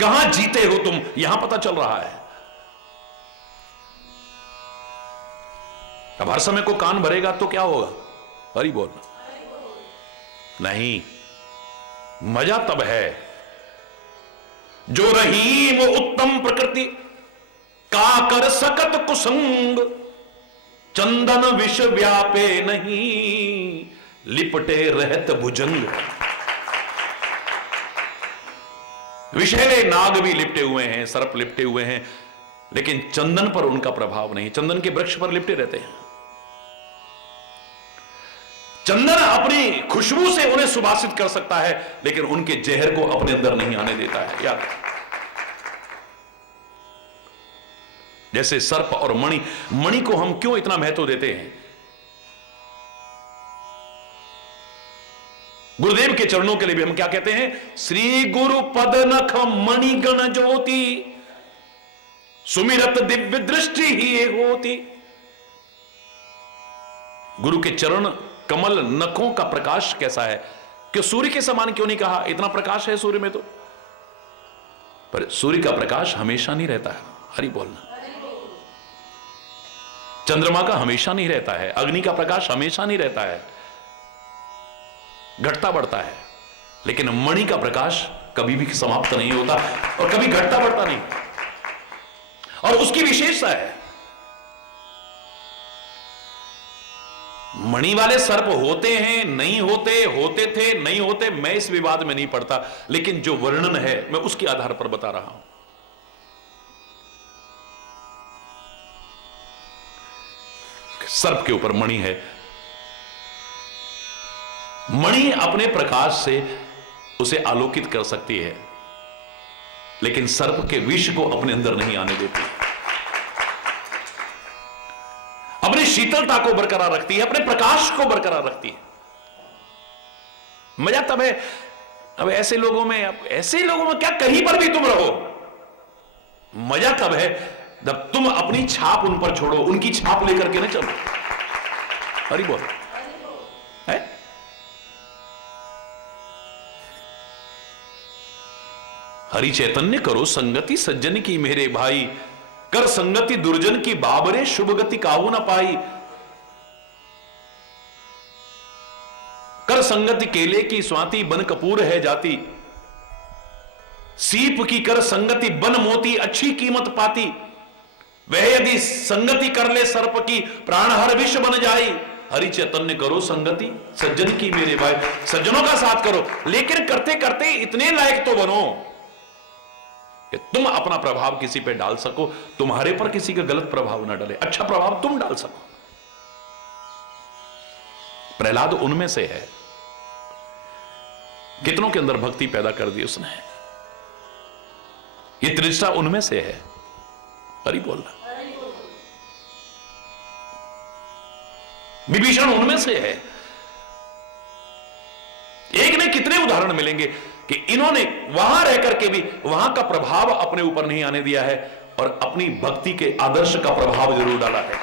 कहां जीते हो तुम, यहां पता चल रहा है। अब हर समय को कान भरेगा तो क्या होगा, हरि बोलना नहीं। मजा तब है जो रहीम उत्तम प्रकृति का कर सकत कुसंग, चंदन विष व्यापे नहीं, लिपटे रहत भुजंग। विषैले नाग भी लिपटे हुए हैं, सर्प लिपटे हुए हैं, लेकिन चंदन पर उनका प्रभाव नहीं। चंदन के वृक्ष पर लिपटे रहते हैं। चंदन अपनी खुशबू से उन्हें सुभाषित कर सकता है, लेकिन उनके जहर को अपने अंदर नहीं आने देता है। याद, जैसे सर्प और मणि, मणि को हम क्यों इतना महत्व देते हैं? गुरुदेव के चरणों के लिए भी हम क्या कहते हैं? श्री गुरु पद नख मणि गण ज्योति, सुमिरत दिव्य दृष्टि ही ये होती। गुरु के चरण कमल नखों का प्रकाश कैसा है? कि सूर्य के समान क्यों नहीं कहा? इतना प्रकाश है सूर्य में तो, पर सूर्य का प्रकाश हमेशा नहीं रहता है। हरि बोलना। चंद्रमा का हमेशा नहीं रहता है, अग्नि का प्रकाश हमेशा नहीं रहता है, घटता बढ़ता है। लेकिन मणि का प्रकाश कभी भी समाप्त नहीं होता और कभी घटता बढ़ता नहीं, और उसकी विशेषता है। मणि वाले सर्प होते हैं, नहीं होते, होते थे, नहीं होते, मैं इस विवाद में नहीं पड़ता, लेकिन जो वर्णन है मैं उसके आधार पर बता रहा हूं। सर्प के ऊपर मणि है। मणि अपने प्रकाश से उसे आलोकित कर सकती है, लेकिन सर्प के विष को अपने अंदर नहीं आने देती। अपनी शीतलता को बरकरार रखती है, अपने प्रकाश को बरकरार रखती है। मजा तब है, अब ऐसे लोगों में क्या कहीं पर भी तुम रहो, मजा तब है जब तुम अपनी छाप उन पर छोड़ो, उनकी छाप लेकर के ना चलो। हरि बोल है। हरि चैतन्य करो संगति सज्जन की मेरे भाई, कर संगति दुर्जन की बाबरे शुभ गति काहू न पाई। कर संगति केले की स्वाति बन कपूर है जाती, सीप की कर संगति बन मोती अच्छी कीमत पाती। वह यदि संगति कर ले सर्प की प्राण हर विष बन जाई। हरि चैतन्य करो संगति सज्जन की मेरे भाई, सज्जनों का साथ करो, लेकिन करते करते इतने लायक तो बनो कि तुम अपना प्रभाव किसी पे डाल सको, तुम्हारे पर किसी का गलत प्रभाव ना डले, अच्छा प्रभाव तुम डाल सको। प्रहलाद उनमें से है, कितनों के अंदर भक्ति पैदा कर दी उसने, ये त्रिष्ठा उनमें से है। हरि बोलना। विभीषण उनमें से है। एक ने कितने उदाहरण मिलेंगे कि इन्होंने वहां रह करके भी वहां का प्रभाव अपने ऊपर नहीं आने दिया है और अपनी भक्ति के आदर्श का प्रभाव जरूर डाला है।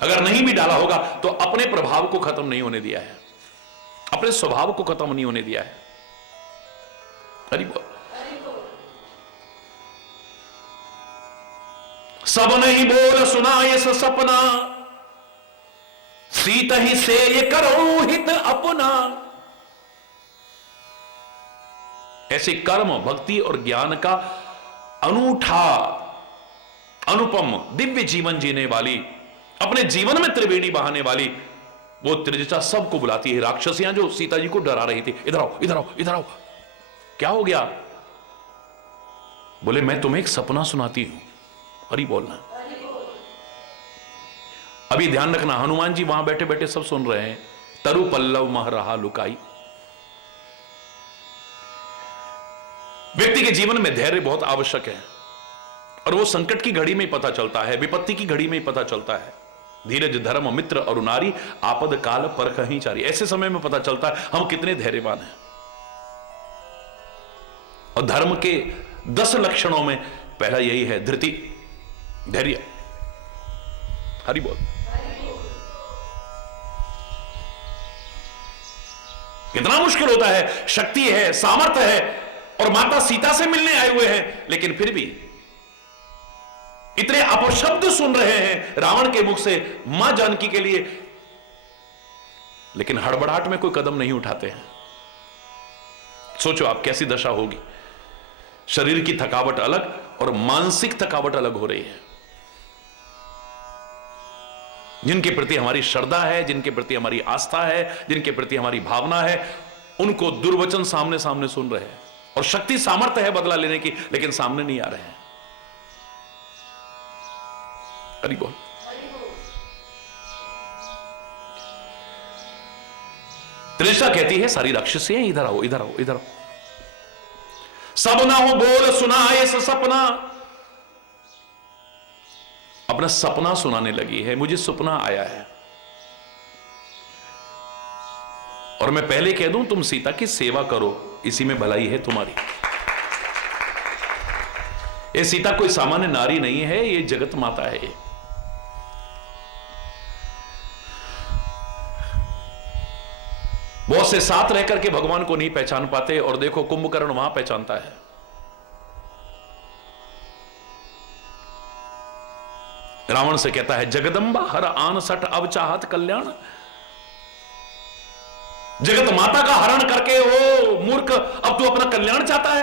अगर नहीं भी डाला होगा तो अपने प्रभाव को खत्म नहीं होने दिया है, अपने स्वभाव को खत्म नहीं होने दिया है। हरि बोल। सब नहीं बोल सुना ये सपना, सीत ही से ये करो हित अपना। ऐसे कर्म भक्ति और ज्ञान का अनूठा अनुपम दिव्य जीवन जीने वाली, अपने जीवन में त्रिवेणी बहाने वाली वो त्रिजटा सबको बुलाती है। राक्षसियां जो सीता जी को डरा रही थी, इधर आओ इधर आओ इधर आओ, क्या हो गया? बोले मैं तुम्हें एक सपना सुनाती हूं। हरि बोलना। अभी ध्यान रखना, हनुमान जी वहां बैठे बैठे सब सुन रहे हैं। तरु पल्लव मह रहा लुकाई। व्यक्ति के जीवन में धैर्य बहुत आवश्यक है और वो संकट की घड़ी में ही पता चलता है, विपत्ति की घड़ी में ही पता चलता है। धीरज धर्म मित्र और नारी आपद काल पर कहीं चारी। ऐसे समय में पता चलता है हम कितने धैर्यवान हैं। और धर्म के 10 लक्षणों में पहला यही है, धृति, धैर्य। हरि बोल। कितना मुश्किल होता है, शक्ति है, सामर्थ्य है और माता सीता से मिलने आए हुए हैं, लेकिन फिर भी इतने अपशब्द सुन रहे हैं रावण के मुख से मां जानकी के लिए, लेकिन हड़बड़ाहट में कोई कदम नहीं उठाते हैं। सोचो आप कैसी दशा होगी। शरीर की थकावट अलग और मानसिक थकावट अलग हो रही है। जिनके प्रति हमारी श्रद्धा है, जिनके प्रति हमारी आस्था है, जिनके प्रति हमारी भावना है, उनको दुर्वचन सामने सामने सुन रहे हैं और शक्ति सामर्थ्य है बदला लेने की, लेकिन सामने नहीं आ रहे हैं। हरि बोल। त्रिशा कहती है सारी राक्षसियां इधर आओ इधर आओ इधर आओ। सब ना हो बोल सुनाए सपना। अपना सपना सुनाने लगी है, मुझे सपना आया है और मैं पहले कह दूं तुम सीता की सेवा करो, इसी में भलाई है तुम्हारी। ये सीता कोई सामान्य नारी नहीं है, ये जगत माता है। ये बहुत से साथ रह करके भगवान को नहीं पहचान पाते और देखो कुंभकर्ण वहां पहचानता है। रावण से कहता है जगदम्बा हर आन सठ अब चाहत कल्याण। जगत माता का हरण करके ओ मूर्ख अब तू अपना कल्याण चाहता है।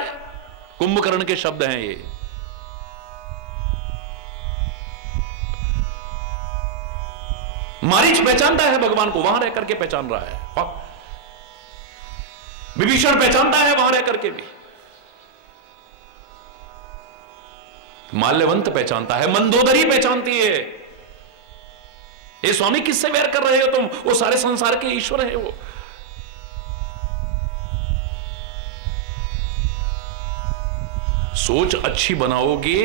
कुंभकर्ण के शब्द हैं ये। मारीच पहचानता है भगवान को, वहां रह करके पहचान रहा है। विभीषण पहचानता है वहां रह करके भी। माल्यवंत पहचानता है, मंदोदरी पहचानती है। ये स्वामी किससे वैर कर रहे हो तुम? वो सारे संसार के ईश्वर है वो। सोच अच्छी बनाओगे,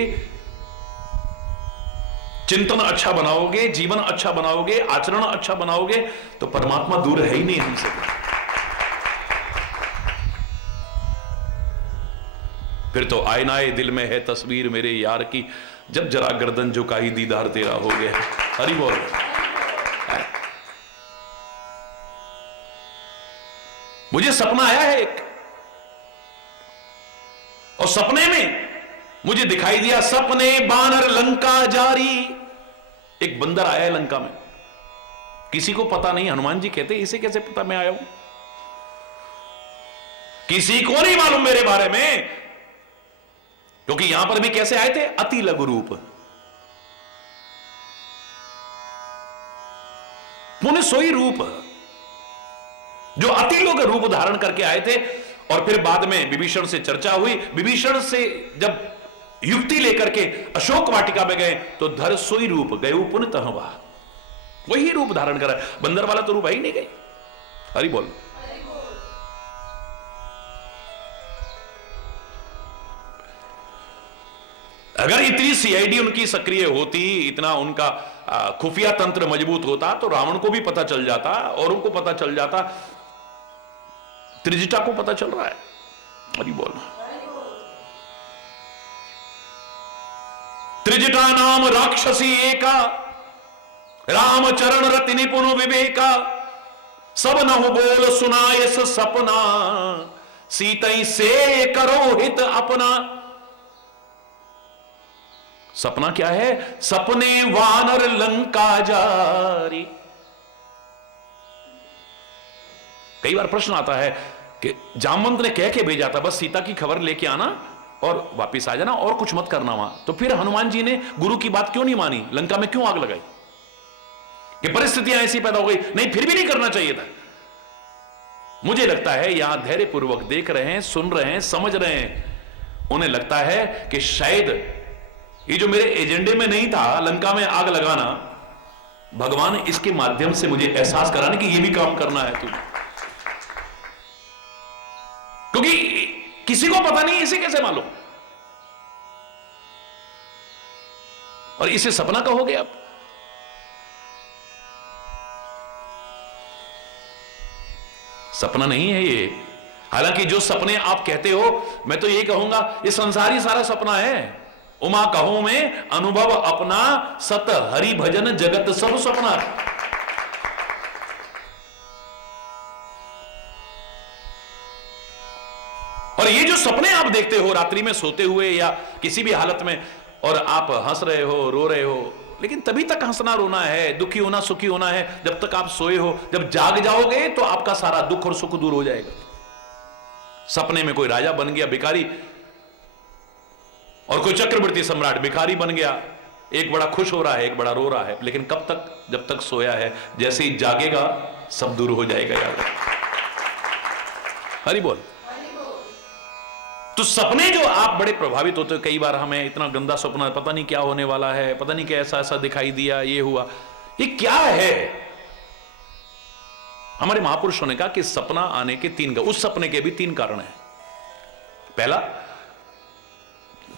चिंतन अच्छा बनाओगे, जीवन अच्छा बनाओगे, आचरण अच्छा बनाओगे तो परमात्मा दूर है ही नहीं हमसे। फिर तो आईनाए दिल में है तस्वीर मेरे यार की, जब जरा गर्दन झुकाई दीदार तेरा हो गया। हरि बोल। मुझे सपना आया है एक, और सपने में मुझे दिखाई दिया, सपने बानर लंका जारी। एक बंदर आया है लंका में, किसी को पता नहीं। हनुमान जी कहते इसे कैसे पता मैं आया हूं, किसी को नहीं मालूम मेरे बारे में, क्योंकि यहां पर भी कैसे आए थे, अति लघु रूप, पुण्य सोई रूप, जो अति लघु रूप धारण करके आए थे। और फिर बाद में विभीषण से चर्चा हुई, विभीषण से जब युक्ति लेकर के अशोक वाटिका में गए तो धर सोई रूप गए पुण्य तहवा, वही रूप धारण करा। बंदर वाला तो रूप ही नहीं गई। हरि बोल। अगर इतनी सीआईडी उनकी सक्रिय होती, इतना उनका खुफिया तंत्र मजबूत होता, तो रावण को भी पता चल जाता, और उनको पता चल जाता, त्रिजटा को पता चल रहा है। हरि बोल। त्रिजटा नाम राक्षसी एका, रामचरण रति निपुण विवेका, सब नहु बोल सुनायस सपना, सीतई से करो हित अपना। सपना क्या है, सपने वानर लंका जारी। कई बार प्रश्न आता है कि जामवंत ने कह के भेजा था बस सीता की खबर लेके आना और वापिस आ जाना, और कुछ मत करना वहां, तो फिर हनुमान जी ने गुरु की बात क्यों नहीं मानी, लंका में क्यों आग लगाई, कि परिस्थितियां ऐसी पैदा हो गई। नहीं, फिर भी नहीं करना चाहिए था। मुझे लगता है यहां धैर्यपूर्वक देख रहे हैं, सुन रहे हैं, समझ रहे हैं, उन्हें लगता है कि शायद ये जो मेरे एजेंडे में नहीं था लंका में आग लगाना, भगवान इसके माध्यम से मुझे एहसास कराने कि ये भी काम करना है तुझे, क्योंकि किसी को पता नहीं, इसे कैसे मालूम। और इसे सपना कहोगे आप? सपना नहीं है ये। हालांकि जो सपने आप कहते हो, मैं तो ये कहूंगा ये संसारी सारा सपना है। उमा कहूं में अनुभव अपना, सत हरि भजन जगत सब सपना। और ये जो सपने आप देखते हो रात्रि में सोते हुए या किसी भी हालत में, और आप हंस रहे हो, रो रहे हो, लेकिन तभी तक हंसना रोना है, दुखी होना सुखी होना है जब तक आप सोए हो। जब जाग जाओगे तो आपका सारा दुख और सुख दूर हो जाएगा। सपने में कोई राजा बन गया भिखारी, और कोई चक्रवर्ती सम्राट भिखारी बन गया, एक बड़ा खुश हो रहा है, एक बड़ा रो रहा है, लेकिन कब तक, जब तक सोया है। जैसे ही जागेगा सब दूर हो जाएगा यार। हरि बोल। तो सपने जो आप बड़े प्रभावित होते हो, कई बार हमें इतना गंदा सपना, पता नहीं क्या होने वाला है, पता नहीं क्या ऐसा ऐसा दिखाई दिया, ये हुआ, ये क्या है। हमारे महापुरुषों ने कहा कि सपना आने के उस सपने के भी 3 कारण हैं। पहला,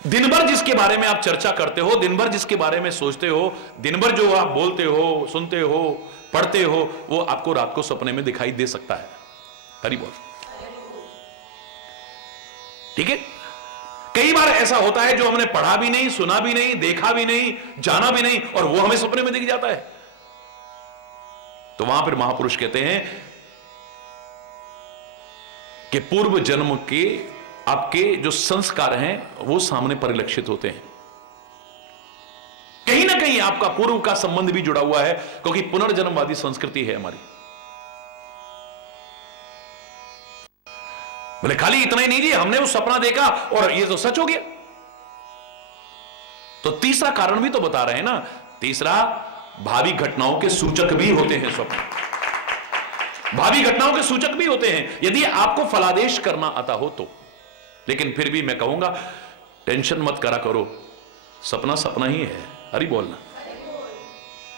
दिन भर जिसके बारे में आप चर्चा करते हो, दिन भर जिसके बारे में सोचते हो, दिन भर जो आप बोलते हो, सुनते हो, पढ़ते हो, वो आपको रात को सपने में दिखाई दे सकता है। हरि बोल। ठीक है। कई बार ऐसा होता है जो हमने पढ़ा भी नहीं, सुना भी नहीं, देखा भी नहीं, जाना भी नहीं, और वो हमें सपने में दिख जाता है। तो वहां फिर महापुरुष कहते हैं कि पूर्व जन्म के आपके जो संस्कार हैं वो सामने परिलक्षित होते हैं। कहीं ना कहीं आपका पूर्व का संबंध भी जुड़ा हुआ है, क्योंकि पुनर्जन्मवादी संस्कृति है हमारी। बोले खाली इतना ही नहीं जी, हमने वो सपना देखा और ये तो सच हो गया। तो तीसरा कारण भी तो बता रहे हैं ना। तीसरा, भावी घटनाओं के सूचक भी होते हैं स्वप्न। भावी घटनाओं के सूचक भी होते हैं, यदि आपको फलादेश करना आता हो तो। लेकिन फिर भी मैं कहूंगा टेंशन मत करा करो, सपना सपना ही है। हरि बोलना।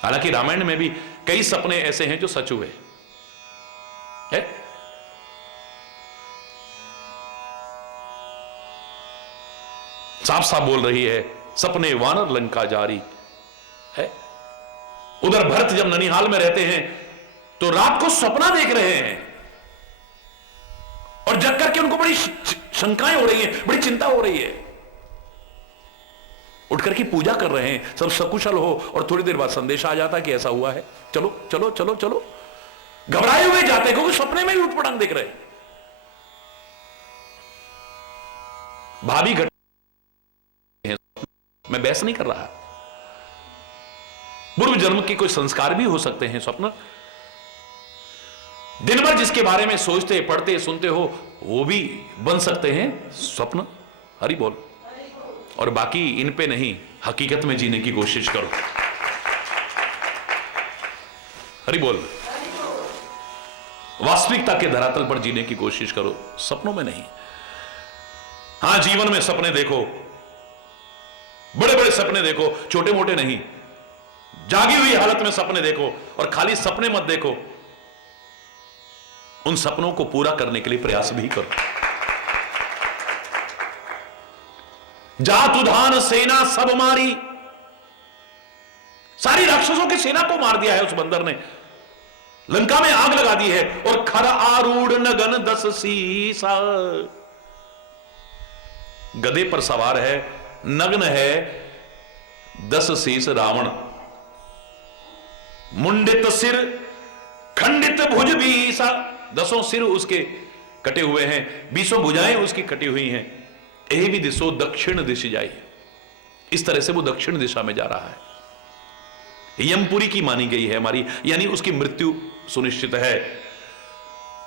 हालांकि रामायण में भी कई सपने ऐसे हैं जो सच हुए है। साफ साफ बोल रही है, सपने वानर लंका जारी है। उधर भरत जब ननिहाल में रहते हैं तो रात को सपना देख रहे हैं, और जग करके उनको बड़ी शंकाएं हो रही हैं, बड़ी चिंता हो रही है। उठ करके पूजा कर रहे हैं, सब सकुशल हो, और थोड़ी देर बाद संदेश आ जाता कि ऐसा हुआ है, चलो चलो चलो चलो। घबराए हुए जाते क्योंकि सपने में भी उठपटांग देख रहे। भाभी घट, मैं बहस नहीं कर रहा। पूर्व जन्म के कोई संस्कार भी हो सकते हैं स्वप्न। दिन भर जिसके बारे में सोचते, पढ़ते, सुनते हो, वो भी बन सकते हैं स्वप्न। हरि बोल। और बाकी इन पे नहीं, हकीकत में जीने की कोशिश करो। हरि बोल। वास्तविकता के धरातल पर जीने की कोशिश करो, सपनों में नहीं। हां, जीवन में सपने देखो, बड़े बड़े सपने देखो, छोटे मोटे नहीं। जागी हुई हालत में सपने देखो, और खाली सपने मत देखो, उन सपनों को पूरा करने के लिए प्रयास भी करो। जात उधान सेना सब मारी, सारी राक्षसों की सेना को मार दिया है उस बंदर ने, लंका में आग लगा दी है। और खर आरूढ़ नगन 10 सीसा, गधे पर सवार है, नग्न है 10 शीश रावण। मुंडित सिर खंडित भुज बीसा, 10 सिर उसके कटे हुए हैं, 20 भुजाएं उसकी कटी हुई हैं। यही भी दिशो दक्षिण दिशा जाए, इस तरह से वो दक्षिण दिशा में जा रहा है। यमपुरी की मानी गई है हमारी, यानी उसकी मृत्यु सुनिश्चित है।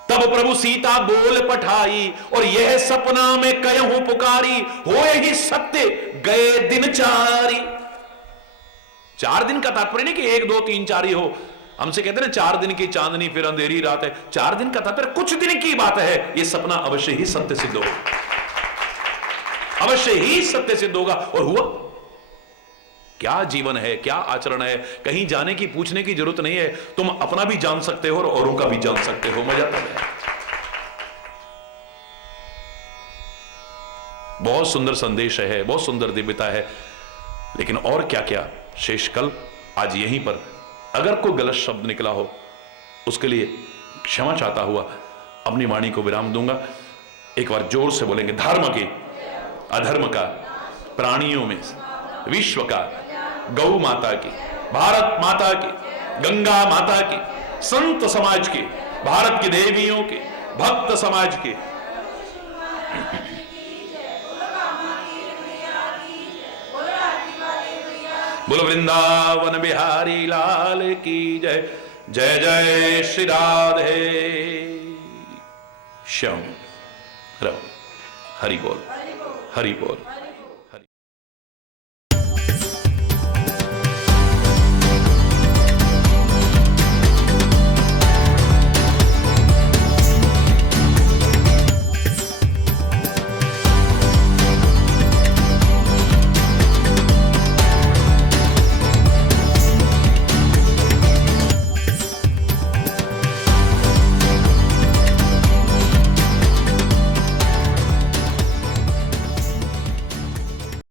तब प्रभु सीता बोल पठाई, और यह सपना में कयहूं पुकारी, होए ही सत्य गए दिन 4। 4 दिन का तात्पर्य नहीं कि 1 2 3 4 ही हो। हमसे कहते हैं ना 4 दिन की चांदनी फिर अंधेरी रात है। 4 दिन का तात्पर्य कुछ दिन की बात है। यह सपना अवश्य ही सत्य सिद्ध होगा, अवश्य ही सत्य सिद्ध होगा। और हुआ। क्या जीवन है, क्या आचरण है, कहीं जाने की, पूछने की जरूरत नहीं है। तुम अपना भी जान सकते हो और औरों का भी जान सकते हो। मजा आता है। बहुत सुंदर संदेश है, बहुत सुंदर दिव्यता है। लेकिन और क्या क्या शेष कल आज यहीं पर। अगर कोई गलत शब्द निकला हो, उसके लिए क्षमा चाहता हुआ अपनी वाणी को विराम दूंगा। एक बार जोर से बोलेंगे, धर्म के, अधर्म का, प्राणियों में, विश्व का, गौ माता की, भारत माता की, गंगा माता की, संत समाज के, भारत की देवियों के, भक्त समाज के, बोलो वृंदावन बिहारी लाल की जय। जय जय श्री राधे श्याम। हरि बोल, हरि बोल।